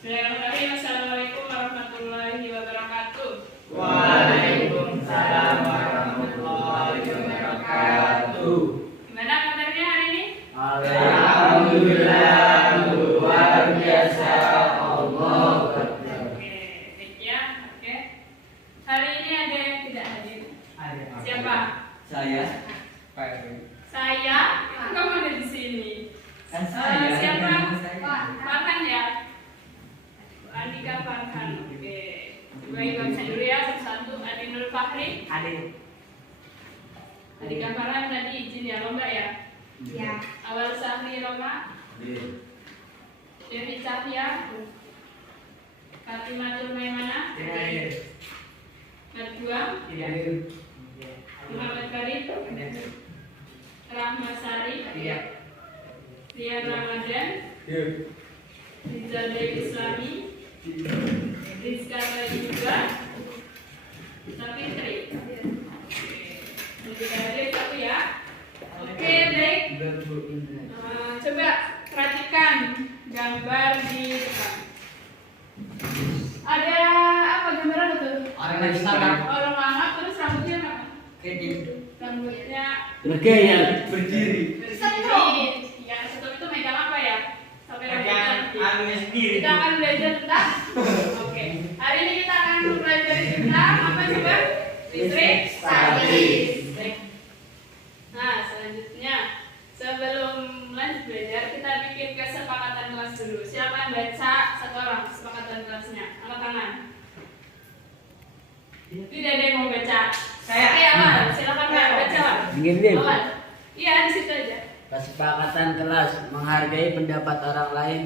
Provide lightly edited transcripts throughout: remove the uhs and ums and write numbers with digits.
Bismillahirrahmanirrahim. Assalamualaikum warahmatullahi wabarakatuh. Waalaikumsalam warahmatullahi wabarakatuh. Gimana kabarnya hari ini? Alhamdulillah, luar biasa. Allah Akbar. Oke, baik ya. Oke. Hari ini ada yang tidak hadir. Siapa? Saya. Saya. Kamu ada di sini. Kan saya. Siapa? Saya. Farhan ya. Andika Farhan. Oke. Bagi baca dulu ya satu-satu. Adi Nur Fahri. Andika Farhan tadi izin ya lomba ya. Ya. Awal Sahri Roma. Dewi Cahya. Fatimatul Maimana. Nadwa. Muhammad Karim. Rahma Sari. Rian Ramadan. Rizal Dewi Islami. Rizka juga. Sapitri. Oke, hadir satu ya. Oke, baik. Coba perhatikan gambar di depan. Ada apa gambaran itu? Orang lagi sekarang. Orang mangap terus rambutnya apa? Gitu. Rambutnya Oke, yang berdiri. berdiri. Yang satu itu megang apa ya? Sampai rambutnya. sendiri. Kita akan belajar tentang. Oke. Hari ini kita akan belajar tentang apa coba? Listrik statis. Baik. Nah, selanjutnya sebelum lanjut belajar kita bikin kesepakatan kelas dulu. Siapa yang baca satu orang kesepakatan kelasnya? Angkat tangan. Tidak ada yang mau baca. Saya. Oke, awal. Silakan Pak, baca Pak. Begini, Awal. Iya, di situ aja. kesepakatan kelas menghargai pendapat orang lain,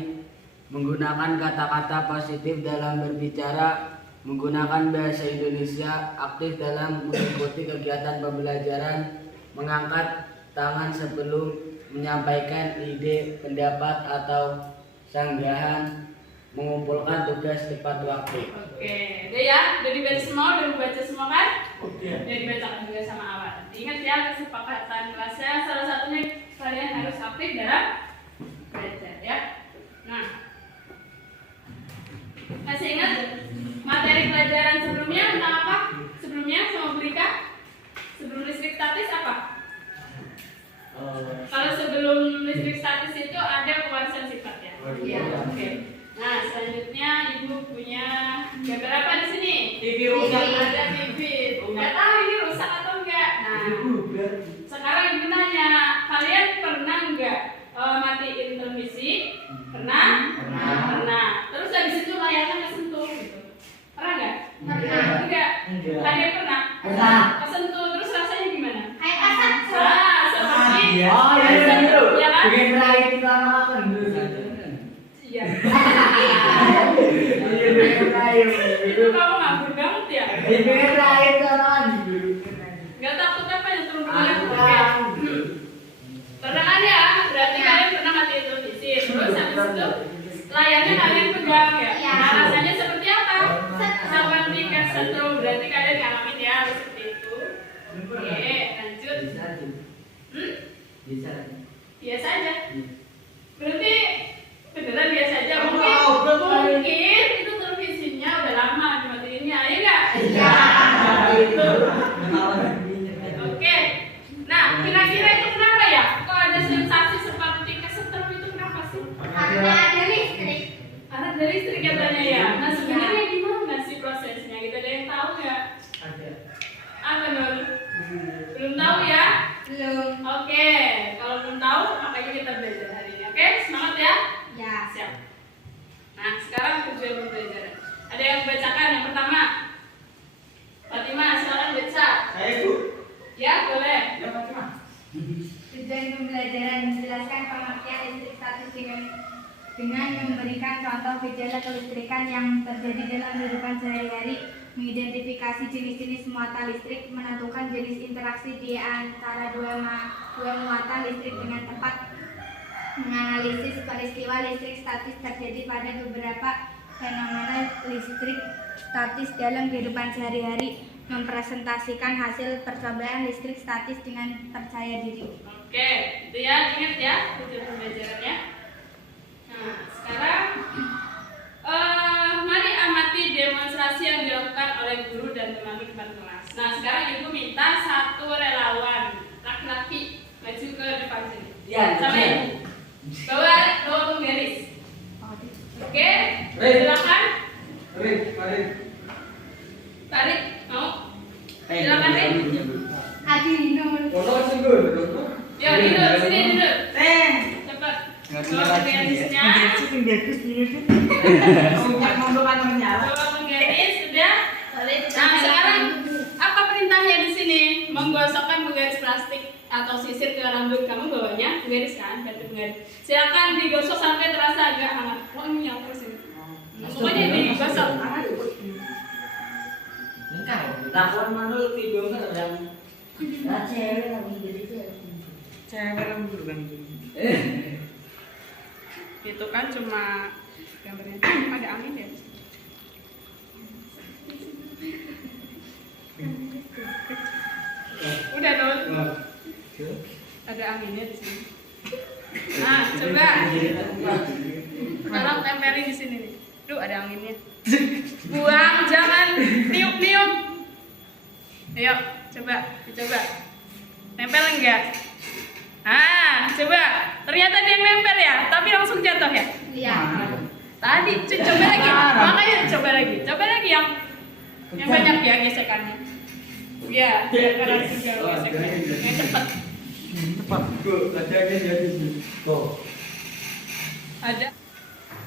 menggunakan kata-kata positif dalam berbicara, menggunakan bahasa Indonesia, aktif dalam mengikuti kegiatan pembelajaran, mengangkat tangan sebelum menyampaikan ide, pendapat atau sanggahan, mengumpulkan tugas tepat waktu. Oke, udah ya, udah dibaca semua, udah membaca semua kan? Oke. Udah dibacakan juga sama awal. Ingat ya kesepakatan kelasnya, salah satunya kalian harus aktif dalam belajar ya. Nah, masih ingat materi pelajaran sebelumnya tentang apa? Sebelumnya sama Brika? Sebelum listrik statis apa? Kalau sebelum listrik statis itu ada pewarisan sifat ya. Iya. Oke. Nah, selanjutnya ibu punya gambar apa di sini? TV rusak. Ada TV. Nggak tahu ini rusak atau enggak. Nah, sekarang ibu nanya, kalian pernah enggak matiin televisi? Pernah? Pernah. Terus habis itu layarnya kesentuh gitu. Pernah enggak? Pernah. Enggak. Enggak. Ada yang pernah? Pernah. Kesentuh terus rasanya gimana? Kayak kasar. Ah, seperti Oh, iya, iya, iya. ya kan? Bikin terakhir kita makan dulu. Iya. Iya, bikin terakhir. Itu kamu ngabur banget ya? Bikin terakhir kan dulu. Gak takut apa yang turun kalian? Pernah kan ya? Berarti kalian pernah matiin televisi. Terus habis itu layarnya kalian pegang ya? Iya. Nah, rasanya seperti apa? Seperti kesetrum. Berarti kalian ngalamin ya seperti itu. Oke, lanjut. Bisa. Biasa aja. Berarti beneran biasa aja. Oh, Mungkin itu televisinya udah lama dimatiinnya, ya nggak? Iya. Gitu. Oke. Nah, kira-kira itu kenapa ya? Kok ada sensasi seperti kesetrum itu kenapa sih? Karena ada listrik. Karena dari listrik katanya ya. Nah, sebenarnya gimana sih prosesnya? Gitu ada yang tahu nggak? Apa Nur? Belum tahu ya? Belum. Oke. Kalau belum tahu, makanya kita belajar hari ini. Oke, semangat ya. Ya. Siap. Nah, sekarang tujuan pembelajaran. Ada yang membacakan yang pertama? Fatimah, silakan baca. Saya itu. Ya, boleh. Ya, Fatimah. Tujuan pembelajaran menjelaskan pengertian listrik statis dengan memberikan contoh gejala kelistrikan yang terjadi dalam kehidupan sehari-hari, mengidentifikasi jenis-jenis muatan listrik, menentukan jenis interaksi di antara dua muatan listrik dengan tepat, menganalisis peristiwa listrik statis terjadi pada beberapa fenomena listrik statis dalam kehidupan sehari-hari, mempresentasikan hasil percobaan listrik statis dengan percaya diri. Oke, itu ya, ingat ya tujuan pembelajarannya. Nah, sekarang sama ibu. Bawa penggaris. Oke, silakan. Tarik, mau? Silakan Rin. Adi Dino. Yo, Dino, sini Dino. Cepat. Bawa penggarisnya. Bawa penggaris sudah. Nah, sekarang apa perintahnya di sini? Menggosokkan penggaris plastik atau sisir ke rambut kamu bawahnya penggaris kan, ganti penggaris. Silakan digosok sampai terasa agak hangat. Oh ini yang terus ini. Pokoknya digosok. Lakukan manul tidur kan Itu kan cuma gambarnya. Ada angin ya. Udah dong. Ada anginnya di sini. Nah, coba. Sekarang tempelin di sini nih. Duh, ada anginnya. Buang, jangan niup-niup. Ayo, coba, dicoba. Nempel enggak? Ah, coba. Ternyata dia nempel ya, tapi langsung jatuh ya. Iya. Tadi, coba lagi. Makanya coba lagi. Coba lagi yang banyak ya gesekannya. Iya, biar karena gesekannya. Yang cepat. Ada.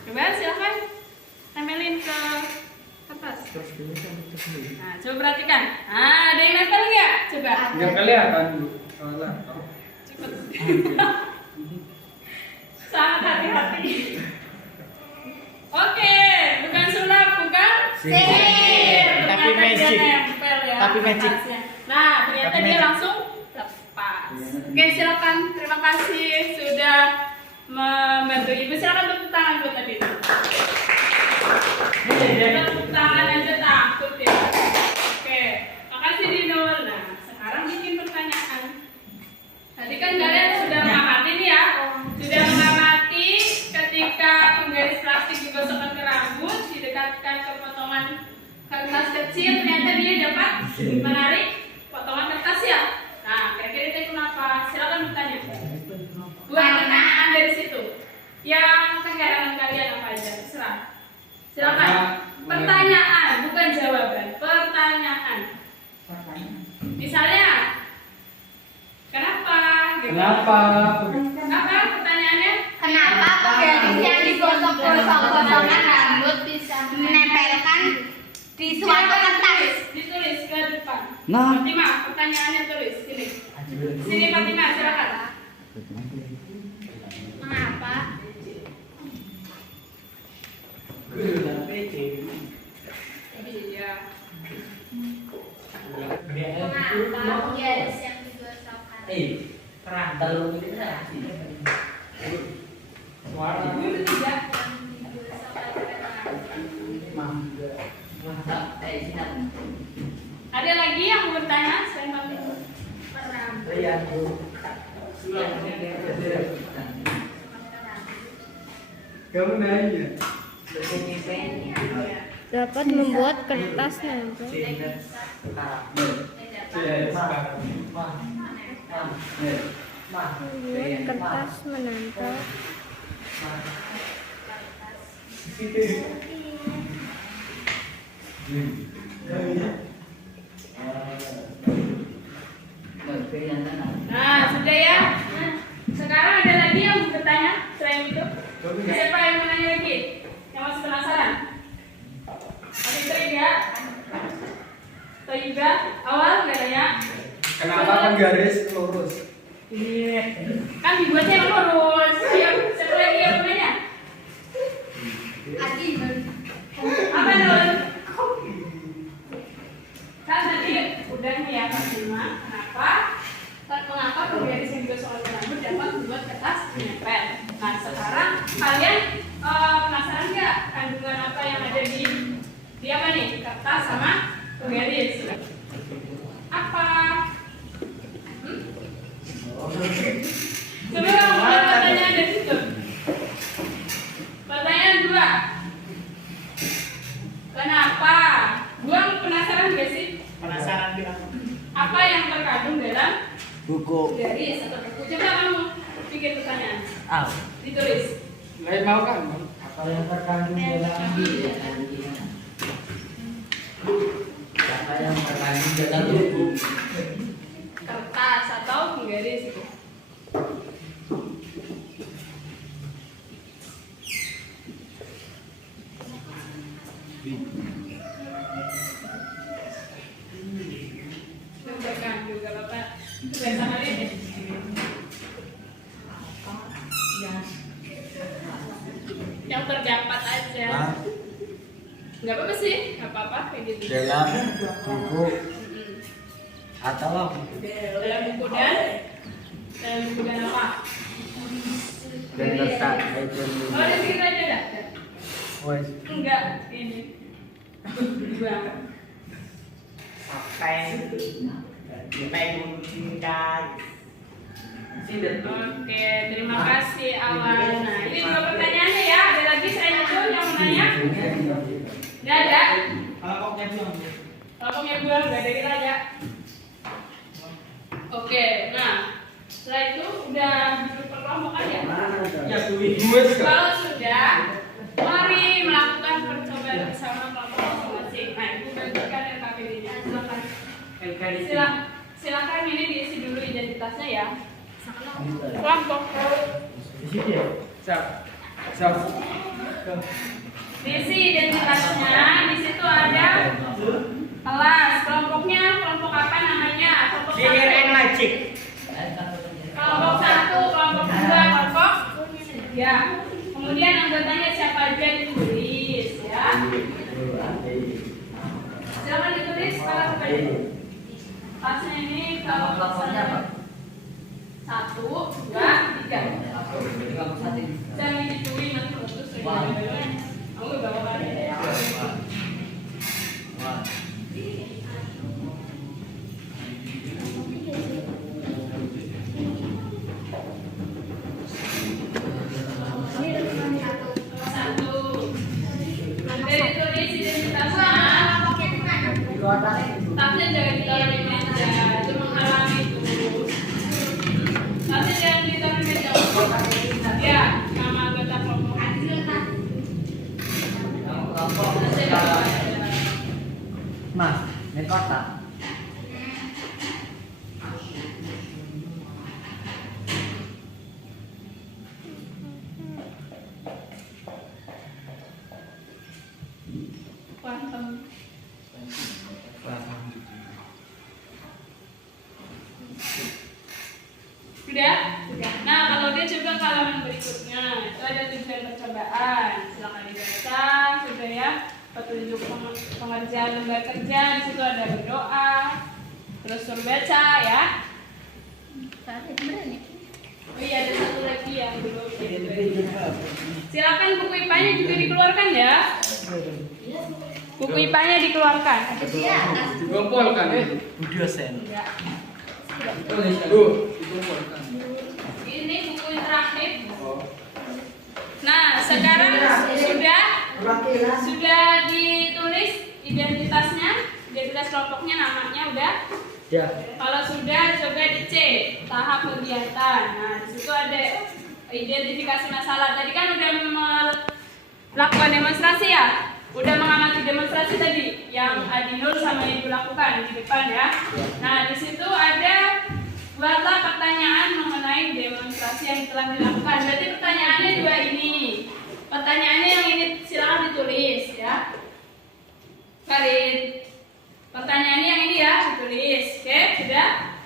Coba silakan tempelin ke atas. Nah, coba perhatikan. Ah, ada yang nempel nggak? Coba. Nggak kelihatan Bu. Salah. Cepet. Sangat hati-hati. Oke, bukan sulap, bukan sihir. Tapi Ternyata dia magic. nempel ya Tapi magic. atasnya. Nah, ternyata Tapi dia magic. langsung lepas. Oke, silakan. Terima kasih sudah membantu ibu. Silakan tepuk tangan buat tadi. Tepuk tangan aja takut ya. Oke, makasih Dinul. Nah, sekarang bikin pertanyaan. Tadi kan kalian sudah mengamati nih ya, sudah mengamati ketika penggaris plastik digosokkan ke rambut, didekatkan ke potongan kertas kecil, ternyata dia dapat menarik potongan kertas ya. Nah, kira-kira itu kenapa? Silakan bertanya. Buat pertanyaan dari situ. Yang keheranan kalian apa aja? Terserah. Silakan. Pertanyaan, bukan jawaban. Pertanyaan. Misalnya, kenapa? Gitu. Kenapa? Apa pertanyaannya? Kenapa penggaris yang digosok-gosok-gosongan rambut bisa menempelkan di suatu kertas? Ditulis ke depan. Nah. Fatima, pertanyaannya tulis sini. Sini Fatima, silakan. Mengapa? Iya. Mengapa penggaris yang digosokkan? Dulu tidak. Ada lagi yang mau bertanya selain Fatima? Kamu nanya. Dapat membuat kertas nempel. Membuat kertas menempel. Nah, sudah ya. Sekarang ada lagi yang mau bertanya selain itu? Siapa yang mau nanya lagi? Yang masih penasaran? Ada trik ya? Toiba, awal nggak ada ya? Kenapa penggaris lurus? Kan dibuatnya yang lurus. Ayo, siapa lagi yang mau nanya? Adi Nur. Apa Nun? Kan tadi udah nih ya Fatima. Mengapa penggaris yang digosok oleh rambut dapat membuat kertas menempel? Nah, sekarang kalian penasaran nggak kandungan apa yang ada di apa nih? Kertas sama penggaris. Apa? Coba kamu buat pertanyaan dari situ. Pertanyaan 2. Kenapa? Buang penasaran gak sih? Penasaran bilang. Apa yang terkandung dalam buku garis atau buku? Coba kamu Bikin pertanyaan. Ah, Ditulis. Lain mau kan? apa yang terkandung dalam diri apa yang terkandung dalam buku? Kertas atau penggaris itu. Gambarkan juga Bapak. Itu sama ini. Yang terdapat aja. Nggak apa-apa sih, nggak apa-apa kayak gitu. Dalam buku Mm-mm. atau Dalam buku dan apa? dan letak itu. Oh, ada sedikit aja dah. Wes. Enggak, ini. Dua. Oke, terima kasih Awan. Nah, ini dua pertanyaannya ya. Ada lagi saya nyusul yang mau nanya? Nggak ada? Kelompoknya buang, nggak ada kita aja. Oke, nah setelah itu udah berkelompok ya? Ya, gue juga. Kalau sudah, mari melakukan percobaan bersama kelompok masing-masing. Nah, ibu bagikan LKPD-nya. Silakan. Silakan ini diisi dulu identitasnya ya. Kelompok. Siap. Siap. Diisi identitasnya. Di situ ada kelas. Kelompoknya kelompok apa namanya? Kelompok satu. Kelompok satu, kelompok dua, kelompok tiga. Kemudian anggotanya siapa aja ditulis ya. Silakan ditulis kalau kepada kelasnya ini kelompok satu, dua, tiga. Jangan ditulis nanti putus. Kamu gak apa-apa ya. Satu. Nanti ditulis identitasnya. Tapi jangan ditaruh di meja, itu menghalangi itu. Tapi jangan ditaruh di meja. Ya, nama anggota kelompok. Mas, ini kotak. Quantum. Sudah? Nah, kalau dia coba ke halaman berikutnya, itu ada tujuan percobaan. Silakan dibaca, sudah ya. Petunjuk pengerjaan lembar kerja, di situ ada berdoa. Terus suruh baca ya. Oh iya, ada satu lagi yang belum. Silakan buku IPA-nya juga dikeluarkan ya. Buku IPA-nya dikeluarkan. Dikumpulkan. Bu dosen. Enggak. Tuh, dikumpulkan. Ini buku interaktif. Oh. Nah, sekarang sudah ditulis identitasnya, identitas kelompoknya, namanya udah. Ya. Kalau sudah, coba dicek tahap kegiatan. Nah, di situ ada identifikasi masalah. Tadi kan udah melakukan demonstrasi ya, udah mengamati demonstrasi tadi yang Adinur sama Ibu lakukan di depan ya. Nah, di situ ada buatlah pertanyaan mengenai demonstrasi yang telah dilakukan. Berarti pertanyaannya dua ini. Pertanyaannya yang ini silakan ditulis ya. Karin. Pertanyaannya yang ini ya ditulis. Oke, sudah?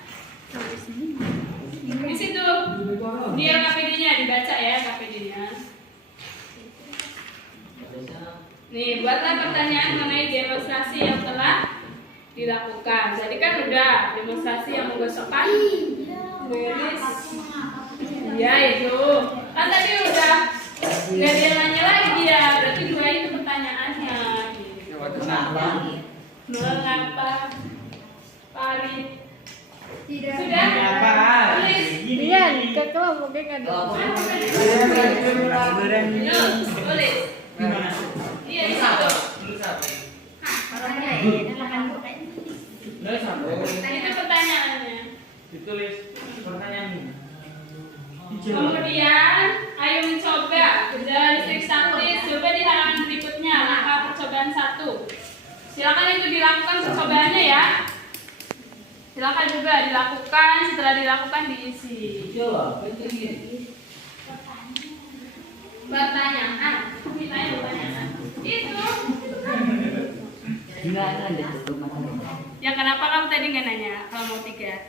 Di situ. Dia KPD-nya dibaca ya KPD-nya. Nih, buatlah pertanyaan mengenai demonstrasi yang telah dilakukan. Jadi kan udah demonstrasi yang menggosokkan beris. Iya itu. Kan tadi udah nggak ada yang nanya lagi ya. Berarti dua itu pertanyaannya. Mengapa? Parit. Tidak. Sudah? Tulis. Rian, ke kelompoknya kan. Tulis. Iya di situ. Itu pertanyaannya. Ditulis pertanyaan ini. Oh satu. Silakan itu dilakukan percobaannya ya. Silakan juga dilakukan. Setelah dilakukan diisi. Pertanyaan. Ditanya pertanyaan. Itu. Enggak ada tutup mata. Ya kenapa kamu tadi nggak nanya kalau mau 3?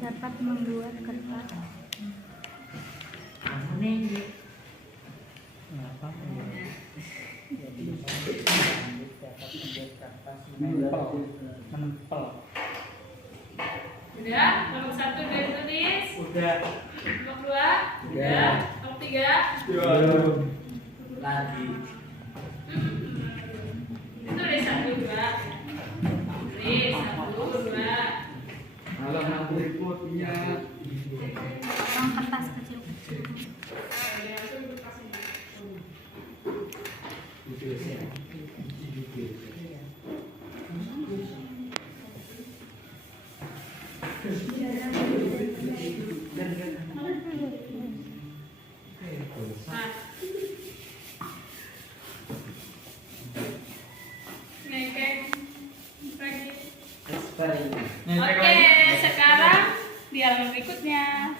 Dapat membuat kertas. Menempel. Udah, nomor 1 udah ditulis. Udah. Nomor 2 udah. Nomor 3 Lagi. ditulis 1 2. Tulis 1 2. Malam aku punya. Orang kertas kecil-kecil. Nah. Ngekek. Lagi. Oke, sekarang di halaman berikutnya.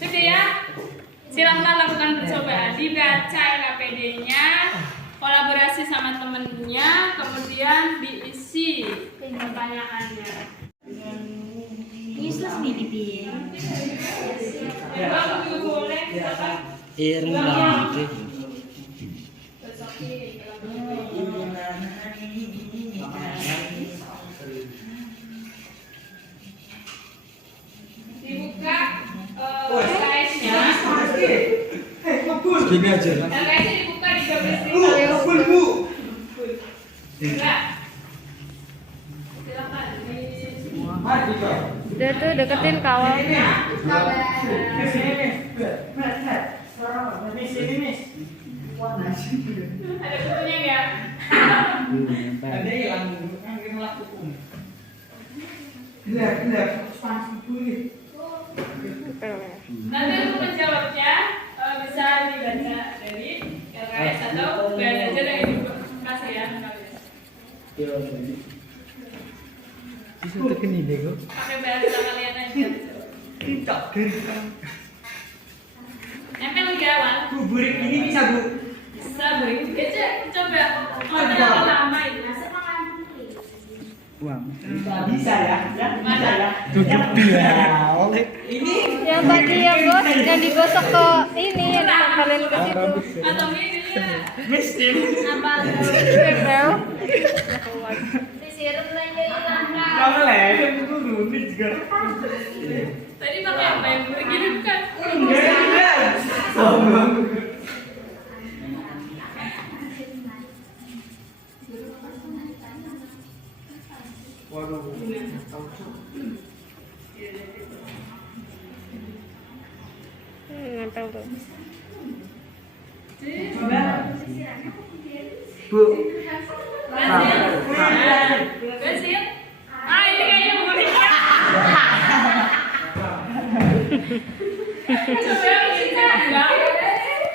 Sudah ya? Silahkan lakukan percobaan. Dibaca LKPD-nya, kolaborasi sama temennya, kemudian diisi pertanyaannya. Useless nih pipi. Ya, juga boleh. Misalkan Ireng lagi. dibuka LKS-nya. Gini aja. LKS-nya dibuka di job deskripsi. Enggak. Silakan. Udah tuh deketin kawal. Ada bukunya enggak? Ada yang melakukan. Nanti untuk menjawabnya bisa dibaca dari LKS atau belajar dari edukasi ya. Itu kini bego. Pakai bahasa kalian aja. Tidak gerak. Nempel di awal. Burik ini bisa bu. Bisa beri. Coba. Mana lama ini? Wah, bisa ya? Bisa ya? Tutup dia. Ini Yang tadi yang digosok ke ini yang ditempelin ke situ. Atau ini ya. mesin. Apa? Tempel. Disiram lagi langkah. Kamu lah ya, itu dulu juga. Tadi pakai apa yang begini bukan? Enggak. Sombong. Waduh. Nggak tahu tuh. Bu. Berhasil? Ah, ini kayaknya muridnya. Coba kita enggak.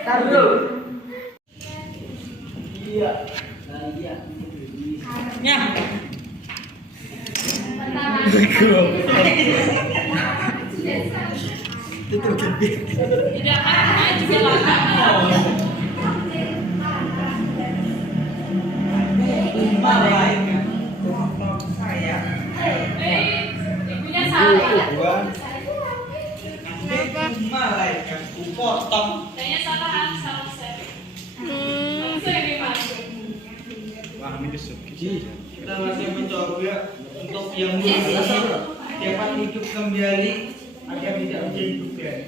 Taruh. Iya. Iya. Nyah. Pertama. Itu gede. Tidak karena juga langkah. Ibunya salah ya? Kayaknya salah saya. Saya dimasuk. Wah, ini kesuk. Kita masih mencoba untuk yang dapat hidup kembali agar tidak menjadi beban.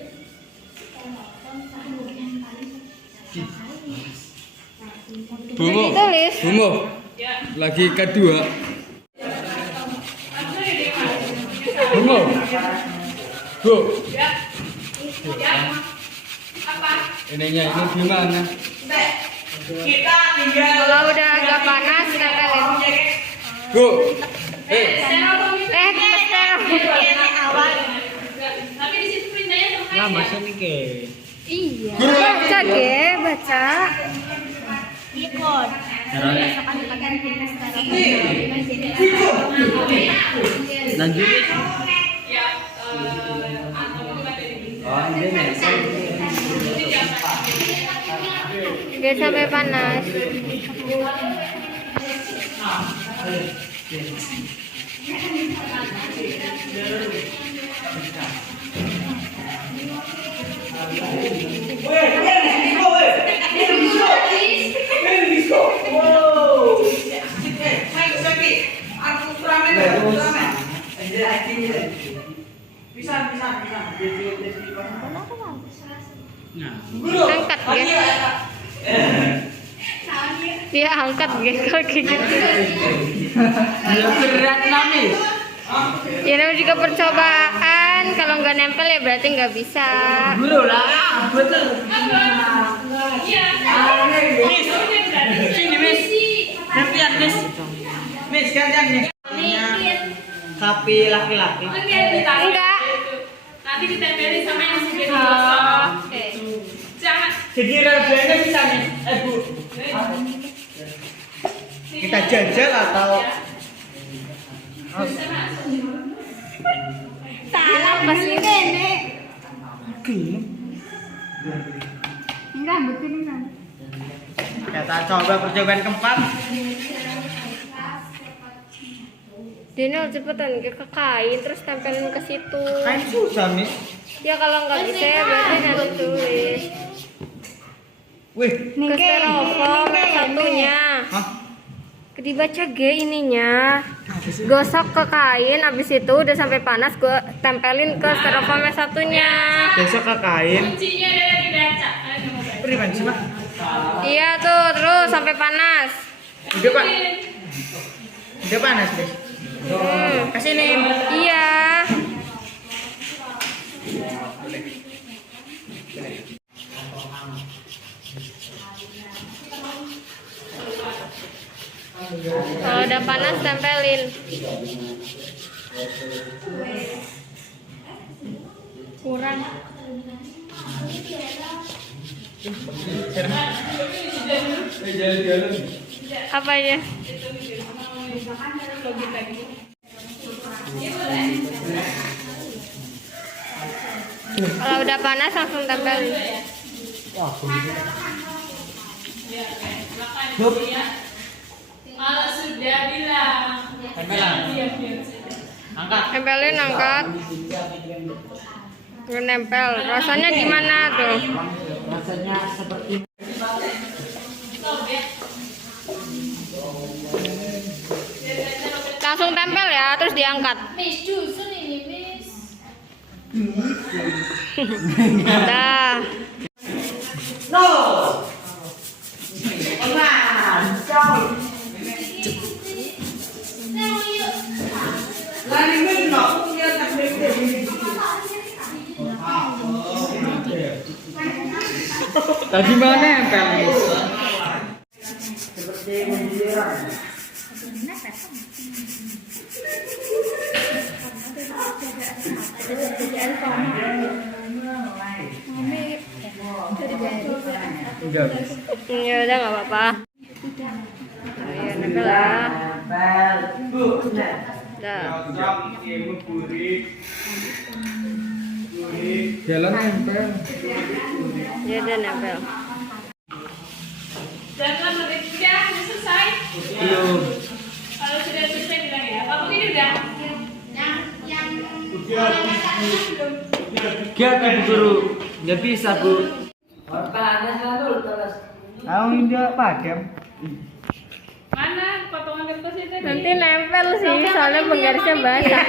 Bungo. Tulis. Bungo. Ya. Lagi kedua. Langsung ya dimasuk. Bungo. Bu. Ya. Ya. Apa? Ininya ini gimana? Kita tinggal Kalau udah agak panas tempelin. Bu. Steril. Steril. Tapi di situ perintahnya sama kayak bahasa nih ke. Iya. Baca ge, baca. Lanjut. Ya, atau materi. Oh, ini nih. Dia sampai panas. Angkat ya. Dia angkat ya kalau kayak gitu. Ya berat nami. Ya namanya juga percobaan. Kalau nggak nempel ya berarti nggak bisa. Guru lah, betul. Iya. Sini, Miss. Gantian, Miss. Miss, gantian, Miss. Sapi laki-laki. Enggak. Nanti ditempelin sama yang segini. Oke. Jangan. Jadi rabanya bisa nih, Bu. Kita jajal atau Salah pasti nenek. Enggak betul enggak. kita coba percobaan keempat. Dino cepetan ke kain terus tempelin ke situ. Kain susah, Miss. Ya kalau nggak bisa ya berarti harus tulis. Wih, Ke styrofoam yang satunya. hah? Dibaca G ininya. Gosok ke kain, abis itu udah sampai panas gue tempelin ke styrofoam yang satunya. Besok ke kain. Kuncinya ada dibaca. Beriman sih, Pak? Iya tuh terus sampai panas. Udah, Pak. Udah panas, Miss. Kasih nih. Iya. Kalau udah panas tempelin. Kurang. Apa ya? Kalau udah panas langsung tempelin. Kalau sudah bilang. Tempelan. Angkat. Tempelin, angkat. Udah nempel. Rasanya gimana tuh? Rasanya seperti Langsung tempel ya, terus diangkat. Miss Jusun ini, Miss. Dah. no. Pelan, jauh. Lari minum, dia tak boleh. Tadi mana nempel, Miss? Seperti menjiran. Enggak, Miss. Ya udah nggak apa-apa. Ayo nempel ya. Nempel. Nah. Dah. Jalan nempel. Ya udah nempel. Jangan berikutnya sudah selesai. Belum. Kalau sudah selesai bilang ya. Pak ini udah. Giat, Ibu Guru. Nggak bisa, Bu. Panas lalu terus. Aku indah padam. Mana potongan kertas itu? Nanti nempel sih, soalnya penggarisnya basah.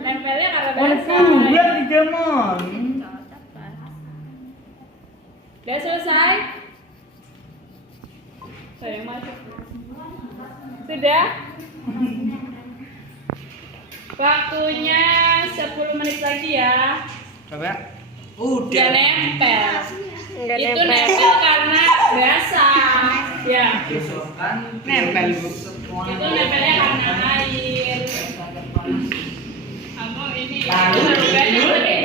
Nempelnya karena Oh, basah. dia di jamon. Udah selesai? Saya masuk. Sudah? Waktunya 10 menit lagi ya. Coba. Udah nempel. Nggak Itu nempel. nempel karena basah. Ya. Nempel, Bu. Itu nempelnya karena air. Kamu ini banyak tadi.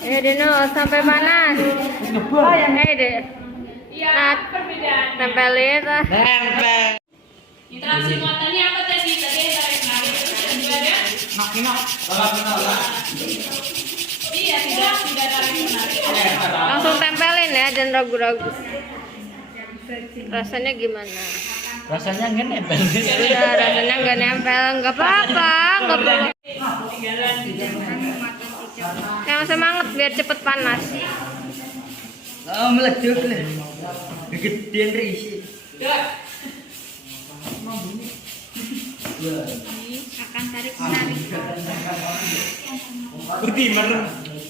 Dino sampai panas. Dek. Iya, perbedaan. Tempelin ah. Nempel. Interaksi muatannya apa tadi? Tadi yang tarik menarik terus yang kedua ada? Iya, tidak tarik menarik. Langsung tempelin ya, dan ragu-ragu. Rasanya gimana? Rasanya nggak nempel. Udah, rasanya nggak nempel, nggak apa-apa, nggak perlu. Yang semangat biar cepet panas. Oh, meleduk lah. Gedean risi. Akan tarik menarik. Putih merem.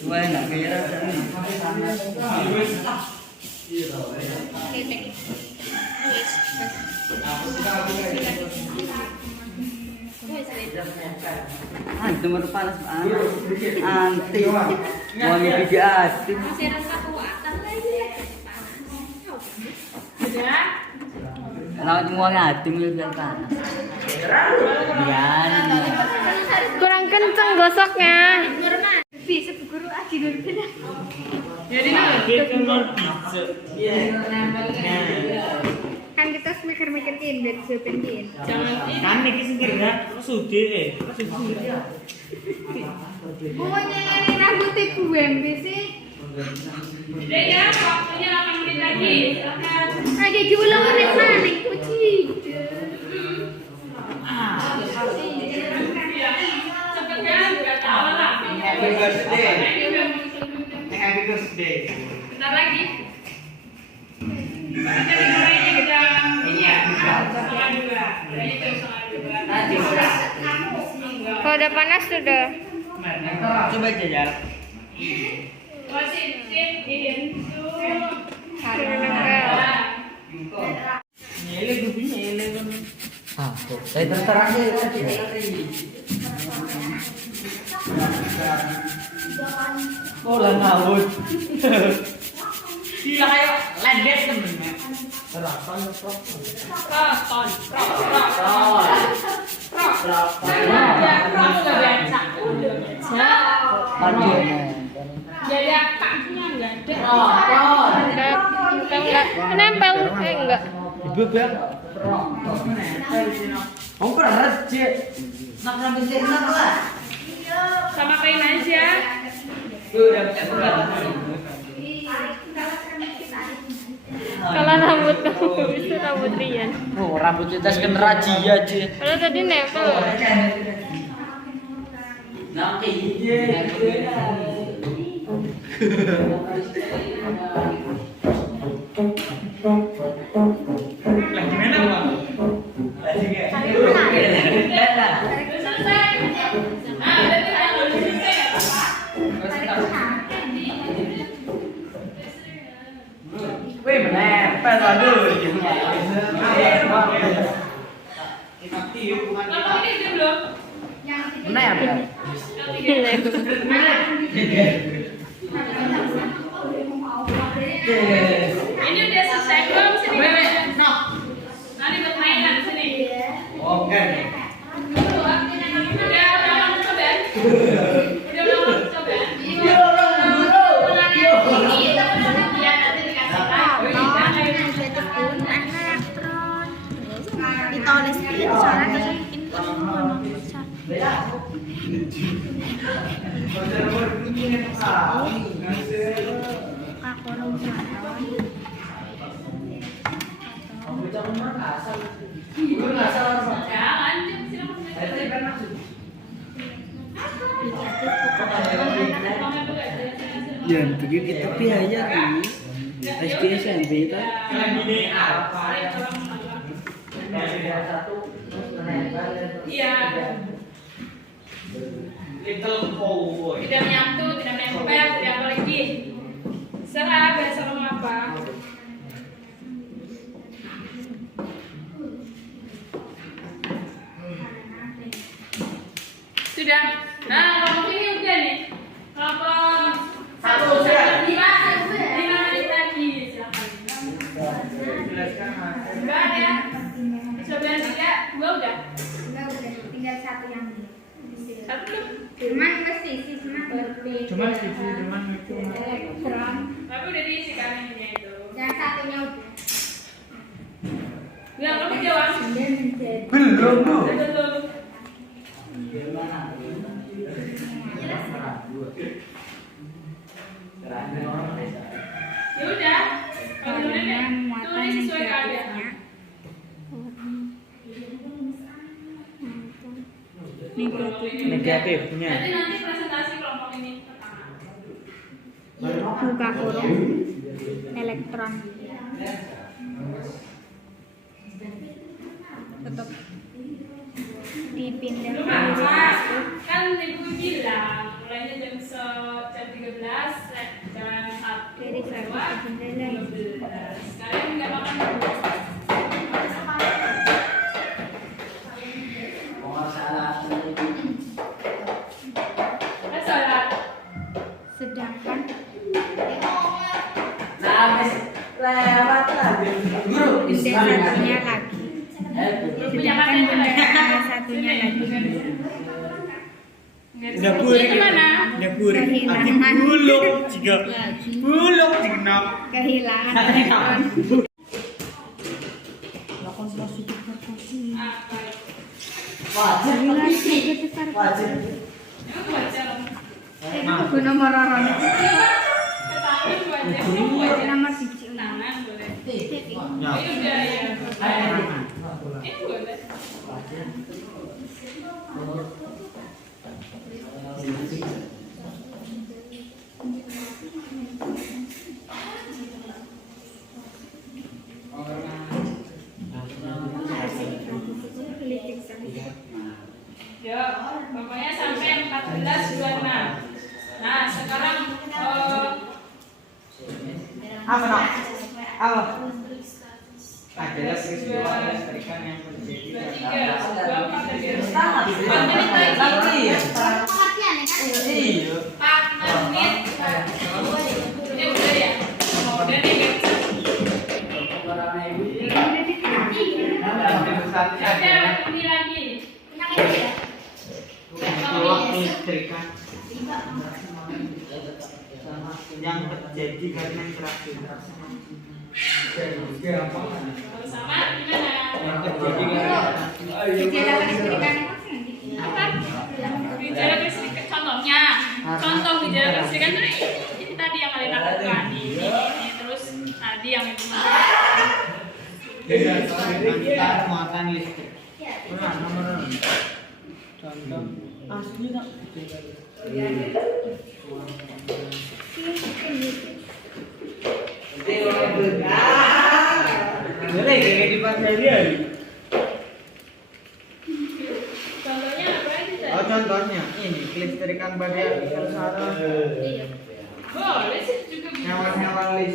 Wah, enak kira. Antum baru panas banget. Anti. Wangi biji asin. Masih rasa kuatan lagi. Sudah? Kenapa cuma wangi asin lu biar panas? Biar. Kurang kenceng gosoknya. Bisa guru aji dulu. Jadi Kita mau pizza. Kan kita mikir-mikir indeks sepentin. jangan ini. Kan ini sendirinya sudah. Pokoknya ini rambutnya gue sih. Udah ya, waktunya 8 menit lagi. Silakan. Ada juga menit mana kucing. Iya. Cepet kan? Gak tahu lah. Happy birthday. Happy birthday. Bentar lagi. Kita dimulainya jam ini ya? Setengah 2. Dari jam setengah 2. Kalau udah panas sudah. Coba jajar. Wasit, in, Nyele gue nyele kan. Saya terserah sih. Oh, lah ngawut. Gila kayak lendek temennya. jadi kakinya enggak ada. Enggak nempel, enggak. Ibu bang. Oh, berat sih. Nak rambut sih nak lah. Sama kain aja. Kalau rambut kamu itu rambut Rian. Oh, rambutnya tas kan raji aja. Padahal tadi nempel. Nanti iya. Lagi mana bang? Lagi kayak. Selesai. Nah, berarti yang harus selesai. Wih, menempel aduh. Kalau ini dia belum. Menempel. Ini udah selesai belum sini? Nanti buat mainan sini. Oke. Udah ulang coba. Udah ulang coba. Iya, nanti dikasih tahu. Ditulis soalnya terus Jangan, silakan. Ya, begitu kita biaya tuh. SD SMP itu. Iya. Little cowboy. Tidak menyatu, tidak menempel, tidak apa lagi. Serah bahasa kamu apa? Sudah. Nah, kalau ini udah nih. Kalau satu, lima menit lagi. Silakan. Enggak ada. Coba yang 3, 2 udah. tinggal satu yang Satu belum? cuman mesti sih cuma Cuman Belum. Ya udah. Kalau Dengan tulis muatan sesuai keadaan. negatifnya. Negatifnya. Nanti presentasi kelompok ini. Buka kurung elektron. Tutup. Dipindah Lu ke diri Mas, satu. kan ibu bilang mulainya jam 13 jam 1 Dari 1 lewat pindah lagi. 12. Sekarang nggak makan dulu. Sholat. Sedangkan Lewat lagi. Guru, benda satunya lagi. Punya Sedangkan kakek benda nggak? satunya lagi. Dapur Itu mana? Dapur. Kehilangan. Buluk juga. Buluk jenap. Kehilangan elektron. Apa? Wajar. Negatif Wajar. Emang baca loh. Aku nomor orang. Ketahuan baca. Emang baca. Nomor siji. Tangan boleh. Ya. Ini udah ya. Ini boleh. Ya, pokoknya sampai 14.26. Nah, sekarang Apa nak? Apa? Adalah peristiwa kelistrikan yang terjadi 4 menit lagi. Iya. 4 menit. Ini udah ya? Oh, udah nih guys. Tapi ada ini lagi. Peristiwa kelistrikan yang terjadi karena interaksi. Sama gimana? Gejala kelistrikan Apa? Gejala kelistrikan contohnya. Contoh gejala kelistrikan itu ini tadi yang kalian lakukan. Ini terus tadi yang itu. Kita muatan listrik. Nah, nomor contoh. Asli tak? Boleh kayak di pasar dia. Contohnya apa aja? Teh? Oh contohnya ini kelistrikan pada sersara. Boleh sih juga bisa. Hewan-hewan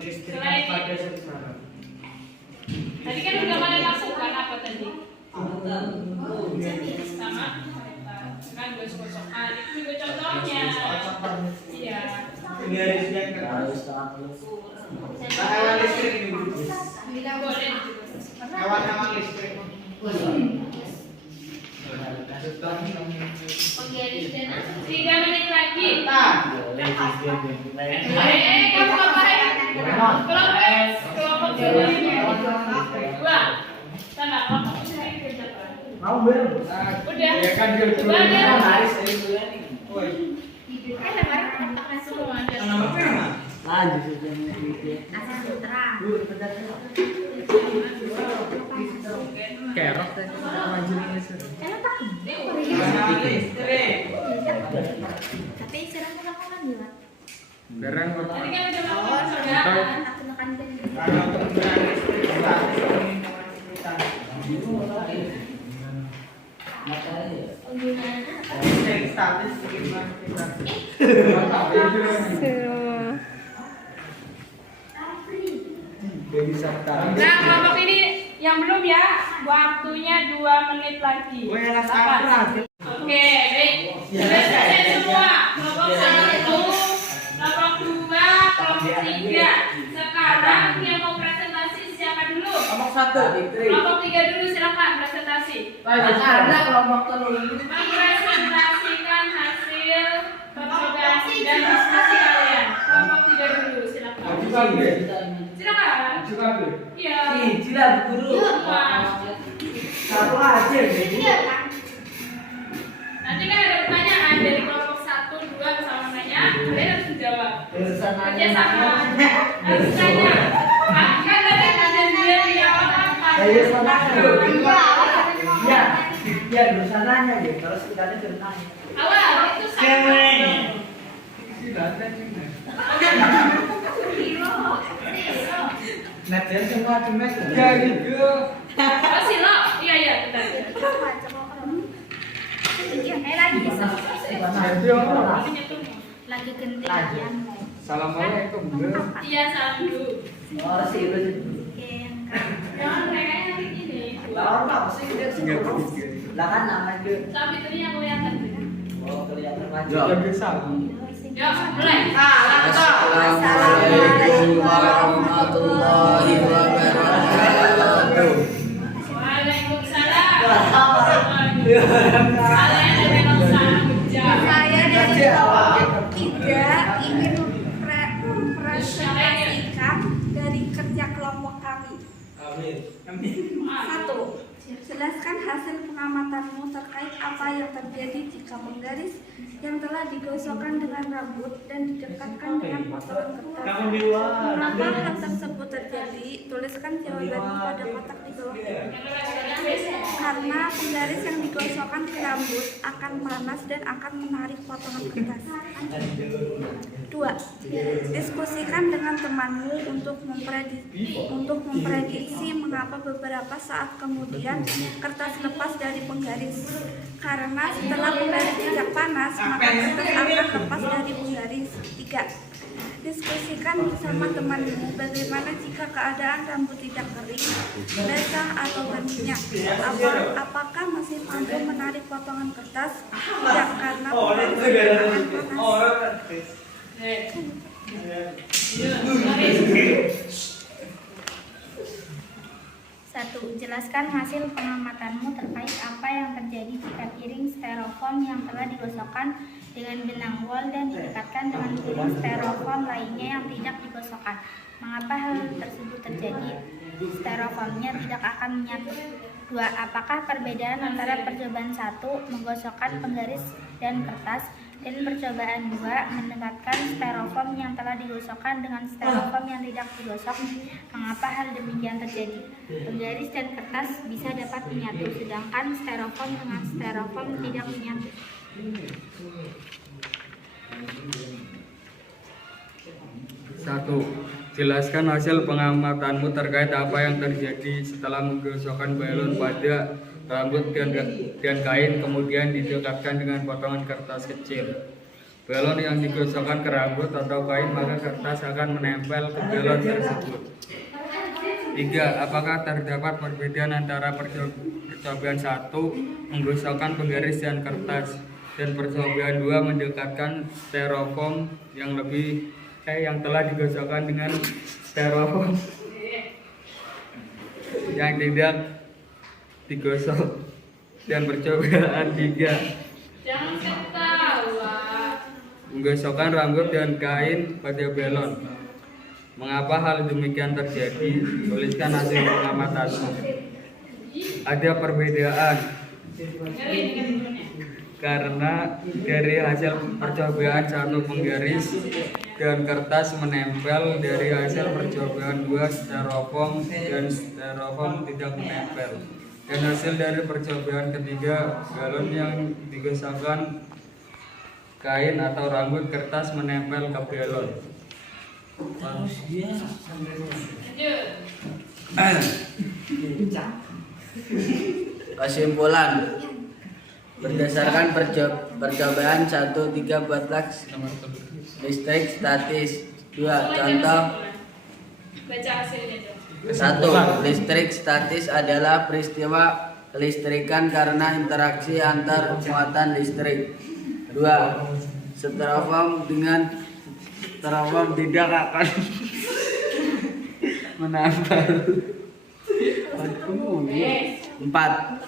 kelistrikan pada sersara. Tadi kan udah kalian lakukan apa tadi? Sama kan gosok-gosokan itu juga contohnya. Iya. Garis yang keras. Hewan listrik ini. Boleh. Hewan-hewan listrik. 3 menit lagi. Kamu ngapain? Kelompok dua. Sana, kelompok sendiri kerja apa? Mau belum? Udah. Ya kan dia Coba aja. Woi. Semua ada. Nama apa nama? Lanjut sudah Asal sutra. Kerok teh majunya sih. Hewan listrik. Tapi serang melakukan juga. Barang Tadi kan udah melakukan saudara. Aku makan dulu. Kalau penggunaan listrik statis ini hewan listrikan. Listrik statis bagaimana kita? Jadi sakta. Nah, kelompok ini yang belum ya, waktunya 2 menit lagi. Woi, alas Apa? apa? Oke, baik. Sudah selesai semua. Kelompok 1, kelompok 2, kelompok 3. Sekarang yang mau presentasi siapa dulu? Kelompok 1 Kelompok 3 dulu silakan presentasi. ada kelompok telur. Mempresentasikan hasil percobaan dan diskusi kalian. Kelompok 3 dulu silakan. Silakan. Iya. Tidak guru. Semua. satu aja. Nanti kan ada pertanyaan dari kelompok 1, 2 sama nanya, kalian harus menjawab. Kerja sama. Harus tanya. Kan tadi ada dia di awal apa? Iya, iya berusaha nanya deh. Kalau sekitarnya ceritanya. Awal itu sama. Net semua cuma Ya gitu. Oh silo, iya betul. Jadi orang. Lagi gantian. Assalamualaikum. Iya salam dulu. Oh sih itu. Jangan mereka yang ini. Lah apa sih dia sih? Lah kan namanya dia. Tapi itu yang kelihatan. Oh kelihatan aja. Ya bisa. Yuk, mulai. Assalamualaikum warahmatullahi wabarakatuh. Waalaikumsalam. Kalian ada yang salah jawab. Saya dari kelompok 3 ingin mempresentasikan dari kerja kelompok kami. Amin. 1. Jelaskan hasil pengamatanmu terkait apa yang terjadi jika penggaris yang telah digosokkan dengan rambut dan didekatkan dengan potongan kertas. Mengapa hal tersebut terjadi? Tuliskan jawabanmu pada kotak di bawah. Karena penggaris yang digosokkan ke rambut akan panas dan akan menarik potongan kertas. 2. Diskusikan dengan temanmu untuk memprediksi mengapa beberapa saat kemudian kertas lepas dari penggaris. Karena setelah penggaris tidak panas, maka kertas akan lepas dari penggaris. 3. Diskusikan bersama temanmu bagaimana jika keadaan rambut tidak kering, basah atau gantinya. Apakah masih mampu menarik potongan kertas? Tidak, karena penggaris akan panas. 1. Jelaskan hasil pengamatanmu terkait apa yang terjadi jika piring styrofoam yang telah digosokkan dengan benang wol dan didekatkan dengan piring styrofoam lainnya yang tidak digosokkan. Mengapa hal tersebut terjadi? Styrofoamnya tidak akan menyatu. 2. Apakah perbedaan antara percobaan 1 menggosokkan penggaris dan kertas dan percobaan 2 mendekatkan styrofoam yang telah digosokkan dengan styrofoam yang tidak digosok? Mengapa hal demikian terjadi? Penggaris dan kertas bisa dapat menyatu, sedangkan styrofoam dengan styrofoam tidak menyatu. 1. Jelaskan hasil pengamatanmu terkait apa yang terjadi setelah menggosokkan balon pada rambut dan kain kemudian didekatkan dengan potongan kertas kecil. Balon yang digosokkan ke rambut atau kain maka kertas akan menempel ke balon tersebut. 3. Apakah terdapat perbedaan antara percobaan 1 menggosokkan penggaris dan kertas dan percobaan 2 mendekatkan styrofoam yang telah digosokkan dengan styrofoam yang tidak digosok? Dan percobaan 3 Jangan ketawa. menggosokkan rambut dan kain pada balon. Mengapa hal demikian terjadi? Tuliskan hasil pengamatanmu. Ada perbedaan karena dari hasil percobaan 1 penggaris dan kertas menempel, dari hasil percobaan 2 styrofoam dan styrofoam tidak menempel, dan hasil dari percobaan ketiga galon yang digosokkan kain atau rambut kertas menempel ke balon. Kesimpulan. Berdasarkan percobaan 1-3 buatlah listrik statis. 2. Contoh. Baca hasilnya. 1. Listrik statis adalah peristiwa kelistrikan karena interaksi antar muatan listrik. 2. Styrofoam dengan styrofoam tidak akan menambah. 4.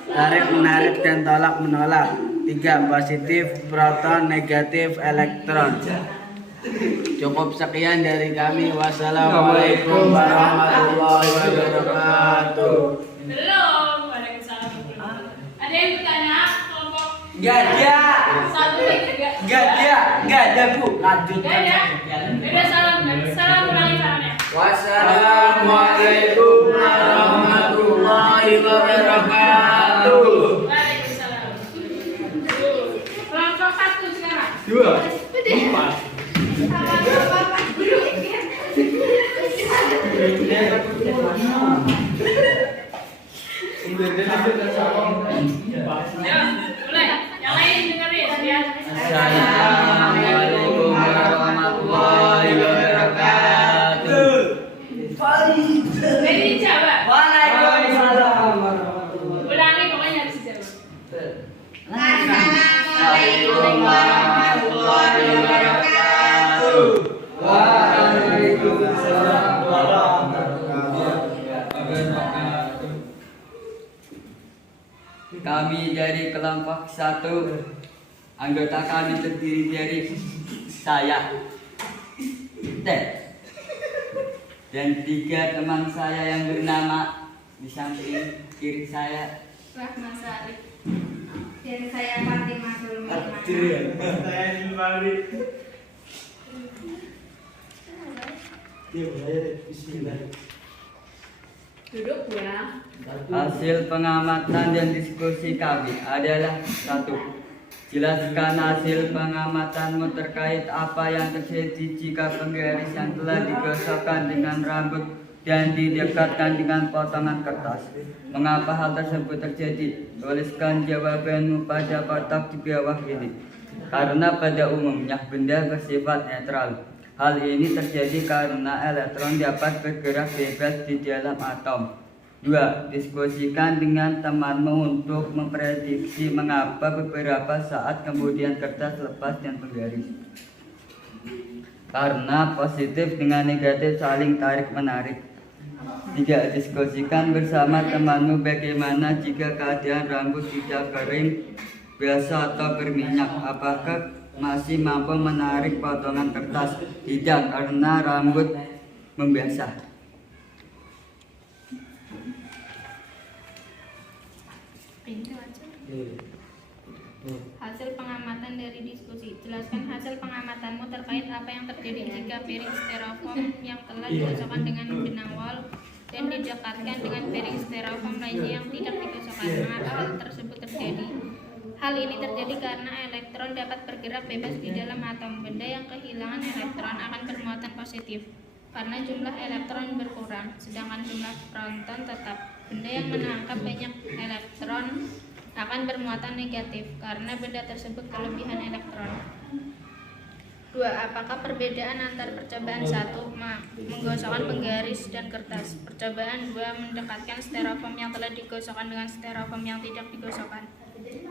Tarik menarik dan tolak menolak. 3. Positif proton, negatif elektron. Cukup sekian dari kami. Wassalamualaikum warahmatullahi wabarakatuh. Belum. Waalaikumsalam. Ada yang bertanya kelompok Enggak ada. 1 dan 3? Enggak ada Bu. Lanjut. Enggak ada. Beda salam. Salam ulangi salamnya. Wassalamualaikum warahmatullahi wabarakatuh. Waalaikumsalam. Kelompok 1 sekarang. 2 Bapak guru. Ya, mulai. Yang lain dengerin ya. Assalamualaikum warahmatullahi wabarakatuh. Jadi dijawab. Waalaikumsalam. Ulangi pokoknya harus dijawab. Assalamualaikum warahmatullahi wabarakatuh. Waalaikumsalam Kami dari kelompok 1, anggota kami terdiri dari saya, Teh, dan 3 teman saya yang bernama di samping kiri saya. Rahma Sarif. Dan saya Fatimah Sulaiman. Saya ini balik. Bismillah. Duduk ya. Hasil pengamatan dan diskusi kami adalah 1. Jelaskan hasil pengamatanmu terkait apa yang terjadi jika penggaris yang telah digosokkan dengan rambut dan didekatkan dengan potongan kertas. Mengapa hal tersebut terjadi? Tuliskan jawabanmu pada kotak di bawah ini. Karena pada umumnya benda bersifat netral. Hal ini terjadi karena elektron dapat bergerak bebas di dalam atom. 2. Diskusikan dengan temanmu untuk memprediksi mengapa beberapa saat kemudian kertas lepas dan penggaris. Karena positif dengan negatif saling tarik-menarik. 3. Diskusikan bersama temanmu bagaimana jika keadaan rambut tidak kering, basah atau berminyak. Apakah masih mampu menarik potongan kertas? Tidak, karena rambut membasah. Hasil pengamatan dari diskusi. Jelaskan hasil pengamatanmu terkait apa yang terjadi jika piring styrofoam yang telah digosokkan dengan benang wol dan didekatkan dengan piring styrofoam lainnya yang tidak digosokkan. Mengapa hal tersebut terjadi? Hal ini terjadi karena elektron dapat bergerak bebas di dalam atom. Benda yang kehilangan elektron akan bermuatan positif karena jumlah elektron berkurang, sedangkan jumlah proton tetap. Benda yang menangkap banyak elektron akan bermuatan negatif karena benda tersebut kelebihan elektron. 2. Apakah perbedaan antar percobaan 1 menggosokkan penggaris dan kertas, percobaan 2 mendekatkan styrofoam yang telah digosokkan dengan styrofoam yang tidak digosokkan?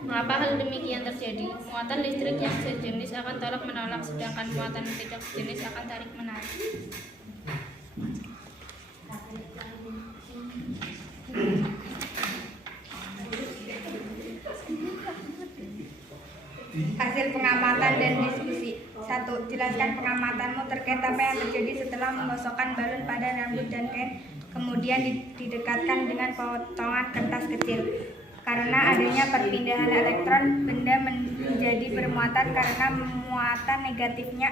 Mengapa hal demikian terjadi? Muatan listrik yang sejenis akan tolak menolak, sedangkan muatan tidak sejenis akan tarik menarik. Hasil pengamatan dan diskusi. 1. Jelaskan pengamatanmu terkait apa yang terjadi setelah menggosokkan balon pada rambut dan kain, kemudian didekatkan dengan potongan kertas kecil. Karena adanya perpindahan elektron, benda menjadi bermuatan karena muatan negatifnya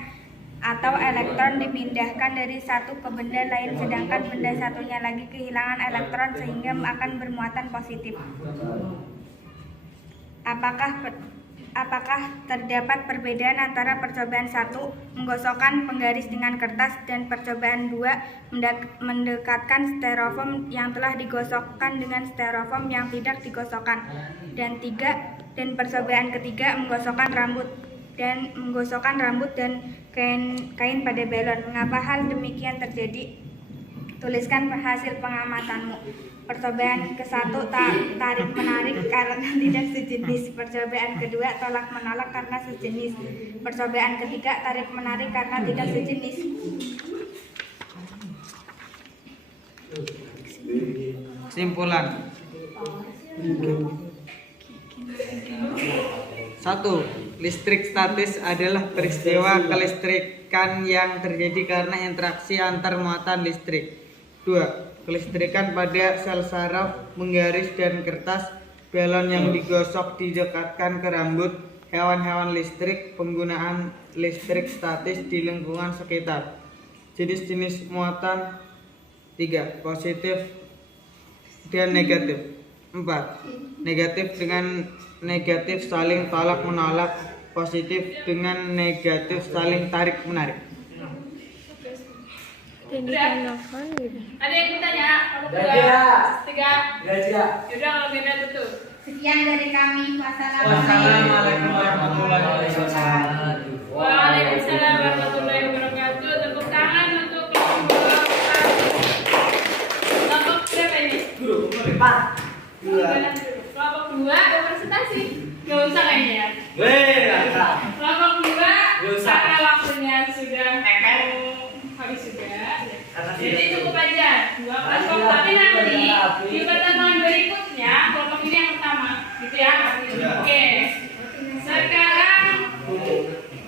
atau elektron dipindahkan dari satu ke benda lain, sedangkan benda satunya lagi kehilangan elektron sehingga akan bermuatan positif. Apakah terdapat perbedaan antara percobaan 1 menggosokkan penggaris dengan kertas dan percobaan 2 mendekatkan styrofoam yang telah digosokkan dengan styrofoam yang tidak digosokkan, dan percobaan ketiga menggosokkan rambut dan kain pada balon? Mengapa hal demikian terjadi? Tuliskan hasil pengamatanmu. Percobaan ke-1 tarik menarik karena tidak sejenis. Percobaan kedua tolak menolak karena sejenis. Percobaan ketiga tarik menarik karena tidak sejenis. Kesimpulan. 1. Listrik statis adalah peristiwa kelistrikan yang terjadi karena interaksi antar muatan listrik. 2. Kelistrikan pada sel saraf, penggaris, dan kertas Balon yang digosok didekatkan ke rambut hewan-hewan listrik. Penggunaan listrik statis di lingkungan sekitar. Jenis-jenis muatan 3. Positif dan negatif. 4. Negatif dengan negatif saling tolak menolak. Positif dengan negatif saling tarik menarik. Ada yang bertanya? Kalau 2, 3. Yaudah kalau beda tutup. Sekian dari kami. Wassalamualaikum warahmatullahi wabarakatuh. Waalaikumsalam warahmatullahi wabarakatuh. Tepuk tangan untuk kelompok berapa ini? Kelompok 2 presentasi. Gak usah kayaknya ya. Kelompok 2 karena waktunya sudah habis juga. Jadi cukup aja 2 kelompok, tapi nanti di pertemuan berikutnya kelompok ini yang pertama, gitu ya. Oke. Sekarang,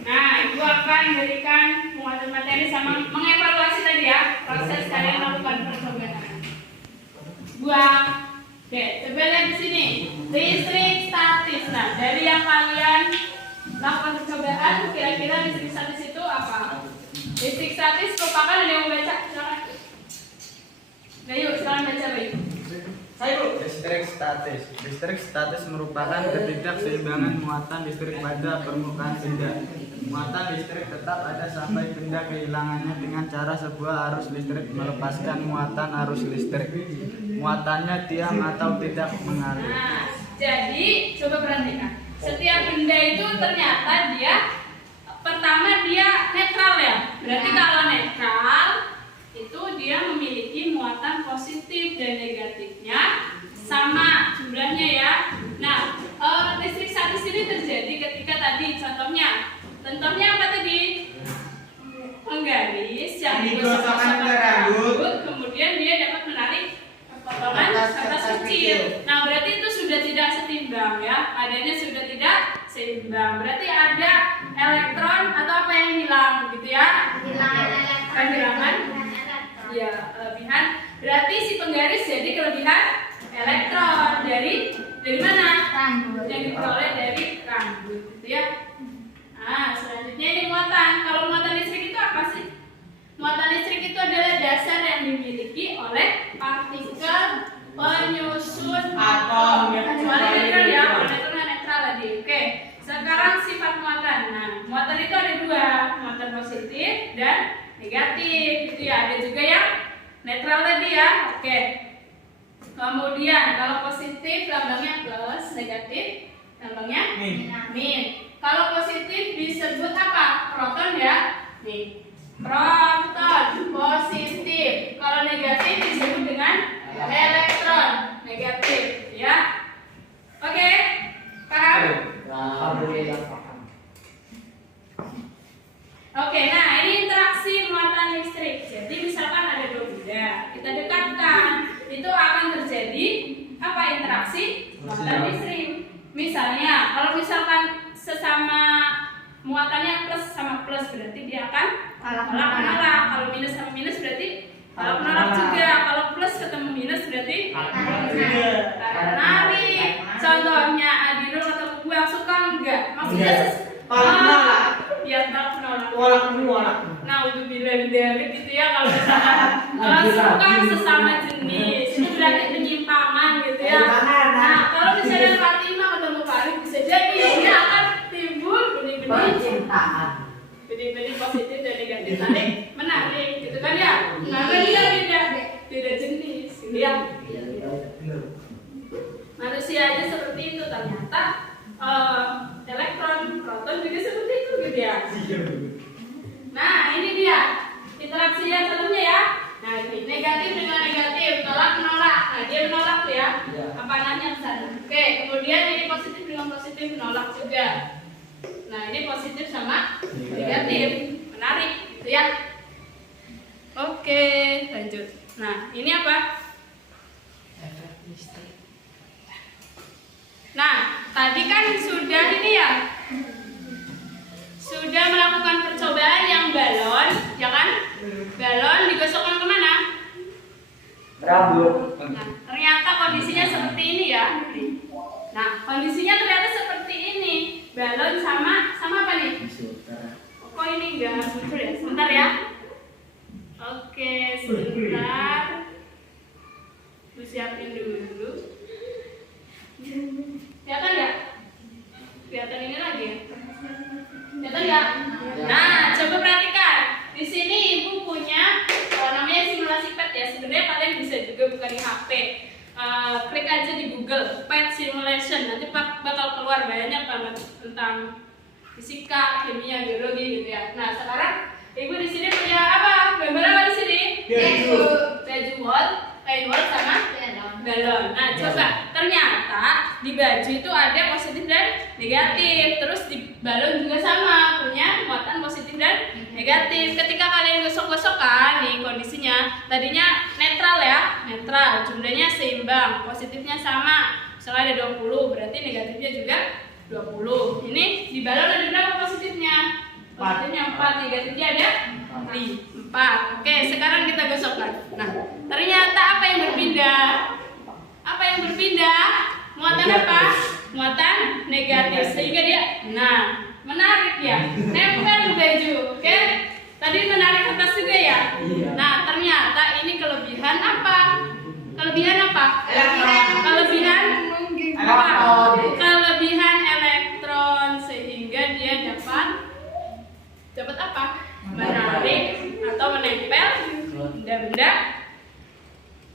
nah ibu akan berikan muatan materi sama mengevaluasi tadi ya proses kalian melakukan percobaan. Buang. Oke, coba lihat di sini. Listrik statis. Nah, dari yang kalian lakukan percobaan, kira-kira listrik statis itu apa? Listrik statis merupakan, ada yang mau baca? Silakan. Nah, yuk, silakan baca baik. Saya Bu. Listrik statis merupakan ketidakseimbangan muatan listrik pada permukaan benda. Muatan listrik tetap ada sampai benda kehilangannya dengan cara sebuah arus listrik melepaskan muatan arus listrik. Muatannya diam atau tidak mengalir. Nah, jadi coba perhatikan. Setiap benda itu ternyata dia pertama dia netral ya. Berarti kalau netral itu dia memiliki muatan positif dan negatifnya sama jumlahnya ya. Nah, listrik statis ini terjadi ketika tadi contohnya apa tadi? Penggaris yang digosokkan ke rambut, kemudian dia dapat menarik potongan kertas kecil. Nah, berarti itu sudah tidak setimbang ya. Adanya sudah tidak seimbang. Berarti ada elektron atau apa yang hilang gitu ya? Kehilangan. Ya, kelebihan. Berarti si penggaris jadi kelebihan elektron dari mana? Rambut. Yang diperoleh dari rambut gitu ya. Nah, selanjutnya ini muatan. Kalau muatan listrik itu apa sih? Muatan listrik itu adalah dasar yang dimiliki oleh partikel penyusun atom. Kecuali netral ya, kalau netral tadi. Oke. Sekarang sifat muatan. Nah, muatan itu ada 2, muatan positif dan negatif. Gitu ya. Ada juga yang netral tadi ya. Oke. Kemudian kalau positif lambangnya plus, negatif lambangnya min. Kalau positif disebut apa? Proton ya. Nih. Proton positif. Kalau negatif disebut dengan elektron negatif ya. Oke? Paham? Oke, nah ini interaksi muatan listrik. Jadi misalkan ada 2 benda, kita dekatkan, itu akan terjadi apa interaksi muatan listrik. Misalnya, kalau misalkan sesama muatannya plus sama plus berarti dia akan tolak menolak. Kalau minus sama minus berarti tolak menolak juga. Kalau plus ketemu minus berarti tarik menarik. Contohnya Adinur ketemu buang suka enggak? Maksudnya biar tolak menolak. Nah, untuk bilang gitu ya kalau misalkan suka sesama jenis itu berarti penyimpangan gitu ya. Nah, kalau misalnya Fatimah ketemu Farid bisa jadi dia akan timbul benih-benih cintaan. Benih-benih positif dan negatif saling menarik gitu kan ya. Karena dia beda jenis gitu ya. Manusia aja seperti itu ternyata elektron, proton juga seperti itu gitu ya. Nah, ini dia interaksi yang sebelumnya ya. Nah, ini negatif dengan negatif, tolak menolak. Nah, dia menolak tuh ya. Apanannya ke sana. Oke, kemudian ini positif dengan positif menolak juga. Nah, ini positif sama negatif, menarik gitu ya. Oke, lanjut. Nah, ini apa? Nah, tadi kan sudah ini ya. Sudah melakukan percobaan yang balon, ya kan? Balon digosokkan kemana? Rambut. Nah, ternyata kondisinya seperti ini ya. Nah, kondisinya ternyata seperti ini. Balon sama apa nih? Kok ini enggak muncul ya? Sebentar ya. Oke, sebentar. Lu siapin dulu. Kelihatan nggak? Kelihatan ini lagi ya? Kelihatan nggak? Nah, coba perhatikan. Di sini ibu punya namanya simulasi PET ya. Sebenarnya kalian bisa juga buka di HP. Klik aja di Google PET simulation. Nanti bakal keluar banyak banget tentang fisika, kimia, biologi gitu ya. Nah, sekarang ibu di sini punya apa? Gambar apa di sini? Baju wall, kain wall sama balon. Nah, coba ternyata di baju itu ada positif dan negatif. Terus di balon juga sama, punya muatan positif dan negatif. Ketika kalian gosok-gosokkan nih kondisinya, tadinya netral ya, netral, jumlahnya seimbang, positifnya sama. Misalnya ada 20, berarti negatifnya juga 20. Ini di balon ada berapa positifnya? Positifnya 4, negatifnya ada 4. Oke, sekarang kita gosokkan. Nah, ternyata apa yang berpindah? Apa yang berpindah? Muatan apa? Muatan negatif. Sehingga dia, nah, menarik ya. Nempel baju, oke? Tadi menarik kertas juga ya. Nah, ternyata ini kelebihan apa? Kelebihan apa? Kelebihan apa? Kelebihan elektron, sehingga dia dapat apa? Menarik atau menempel benda-benda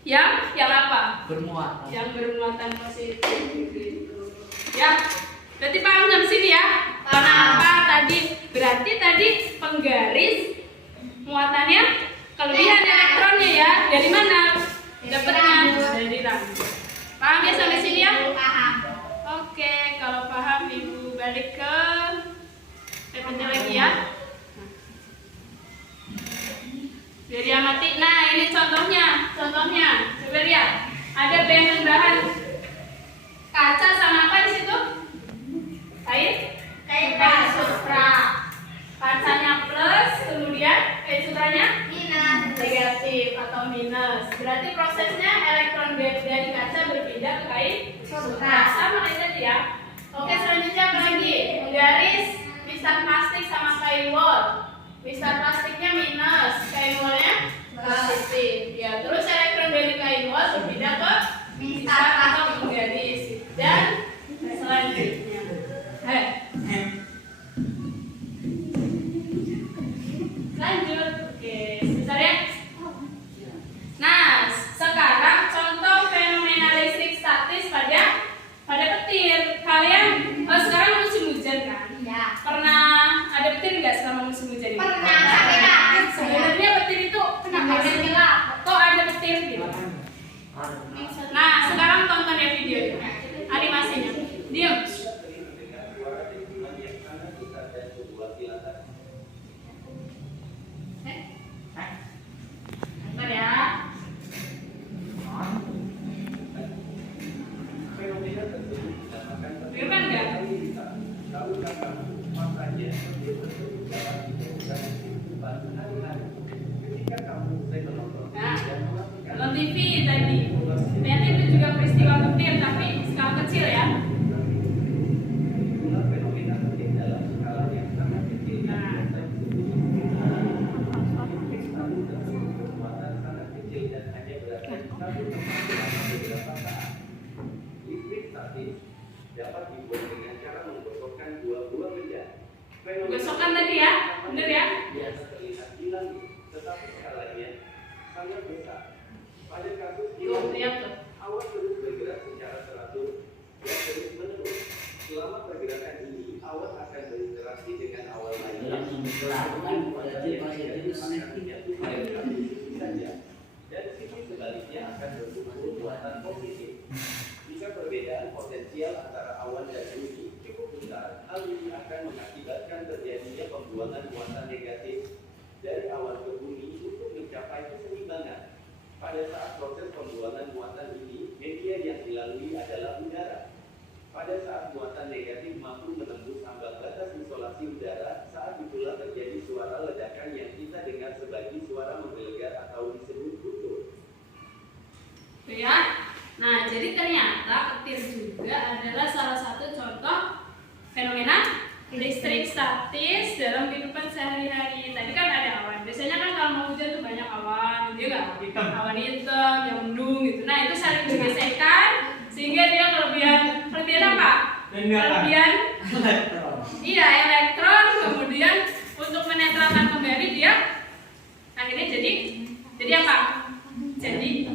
yang apa? Bermuatan. Yang bermuatan positif gitu. Ya, berarti paham sampai sini ya? Kenapa tadi? Berarti tadi penggaris muatannya kelebihan elektronnya ya. Dari mana? Dapatnya dari rambut. Paham ya sampai sini ya? Paham. Oke, kalau paham ibu balik ke PPT lagi ya. Biar diamati. Nah, ini contohnya. Coba lihat. Ada bahan kaca sama apa di situ? Kain sutra. Kacanya plus, kemudian sutranya negatif atau minus. Berarti prosesnya elektron dari kaca berpindah ke kain sutra. Sama kayak tadi ya. Oke, selanjutnya apa lagi? Menggaris mistar plastik sama kain wol. Mistar plastiknya minus, kain wolnya positif. Ya, terus elektron dari kain wol berpindah ke mistar atau menggaris. Dan selanjutnya, lanjut. Oke, sebentar ya. Nah, sekarang contoh fenomena listrik statis pada petir. Kalian sekarang musim hujan kan? Ya. Pernah ada petir nggak selama musim hujan ini? Pernah, sampai kapan? Sebenarnya petir itu kenapa sih? Kok ada petir gitu? Nah, sekarang tonton ya videonya, animasinya. Diam. Bentar ya. Firman nggak? Nah, nonton TV tadi. Ternyata itu juga peristiwa petir, tapi skala kecil ya. Gosokkan tadi ya, bener ya? Tuh, lihat tuh. Awan terus bergerak secara teratur dan terus menerus. Selama pergerakan ini, awan akan berinteraksi dengan awan lainnya. Dan sisi sebaliknya akan berkumpul muatan positif. Jika perbedaan potensial antara awan dan bumi cukup besar, hal ini akan mengakibatkan terjadinya pembuangan muatan negatif dari awan ke bumi untuk mencapai keseimbangan. Pada saat proses pembuangan muatan ini, media yang dilalui adalah udara. Pada saat muatan negatif mampu menembus ambang batas isolasi udara, saat itulah terjadi suara ledakan yang kita dengar sebagai suara menggelegar atau disebut gutur. Tuh ya. Nah, jadi ternyata petir juga adalah lah. Awan hitam, yang mendung gitu. Nah itu saling bergesekan sehingga dia kelebihan apa? Kelebihan iya elektron. Kemudian untuk menetralkan kembali dia akhirnya jadi apa? Jadi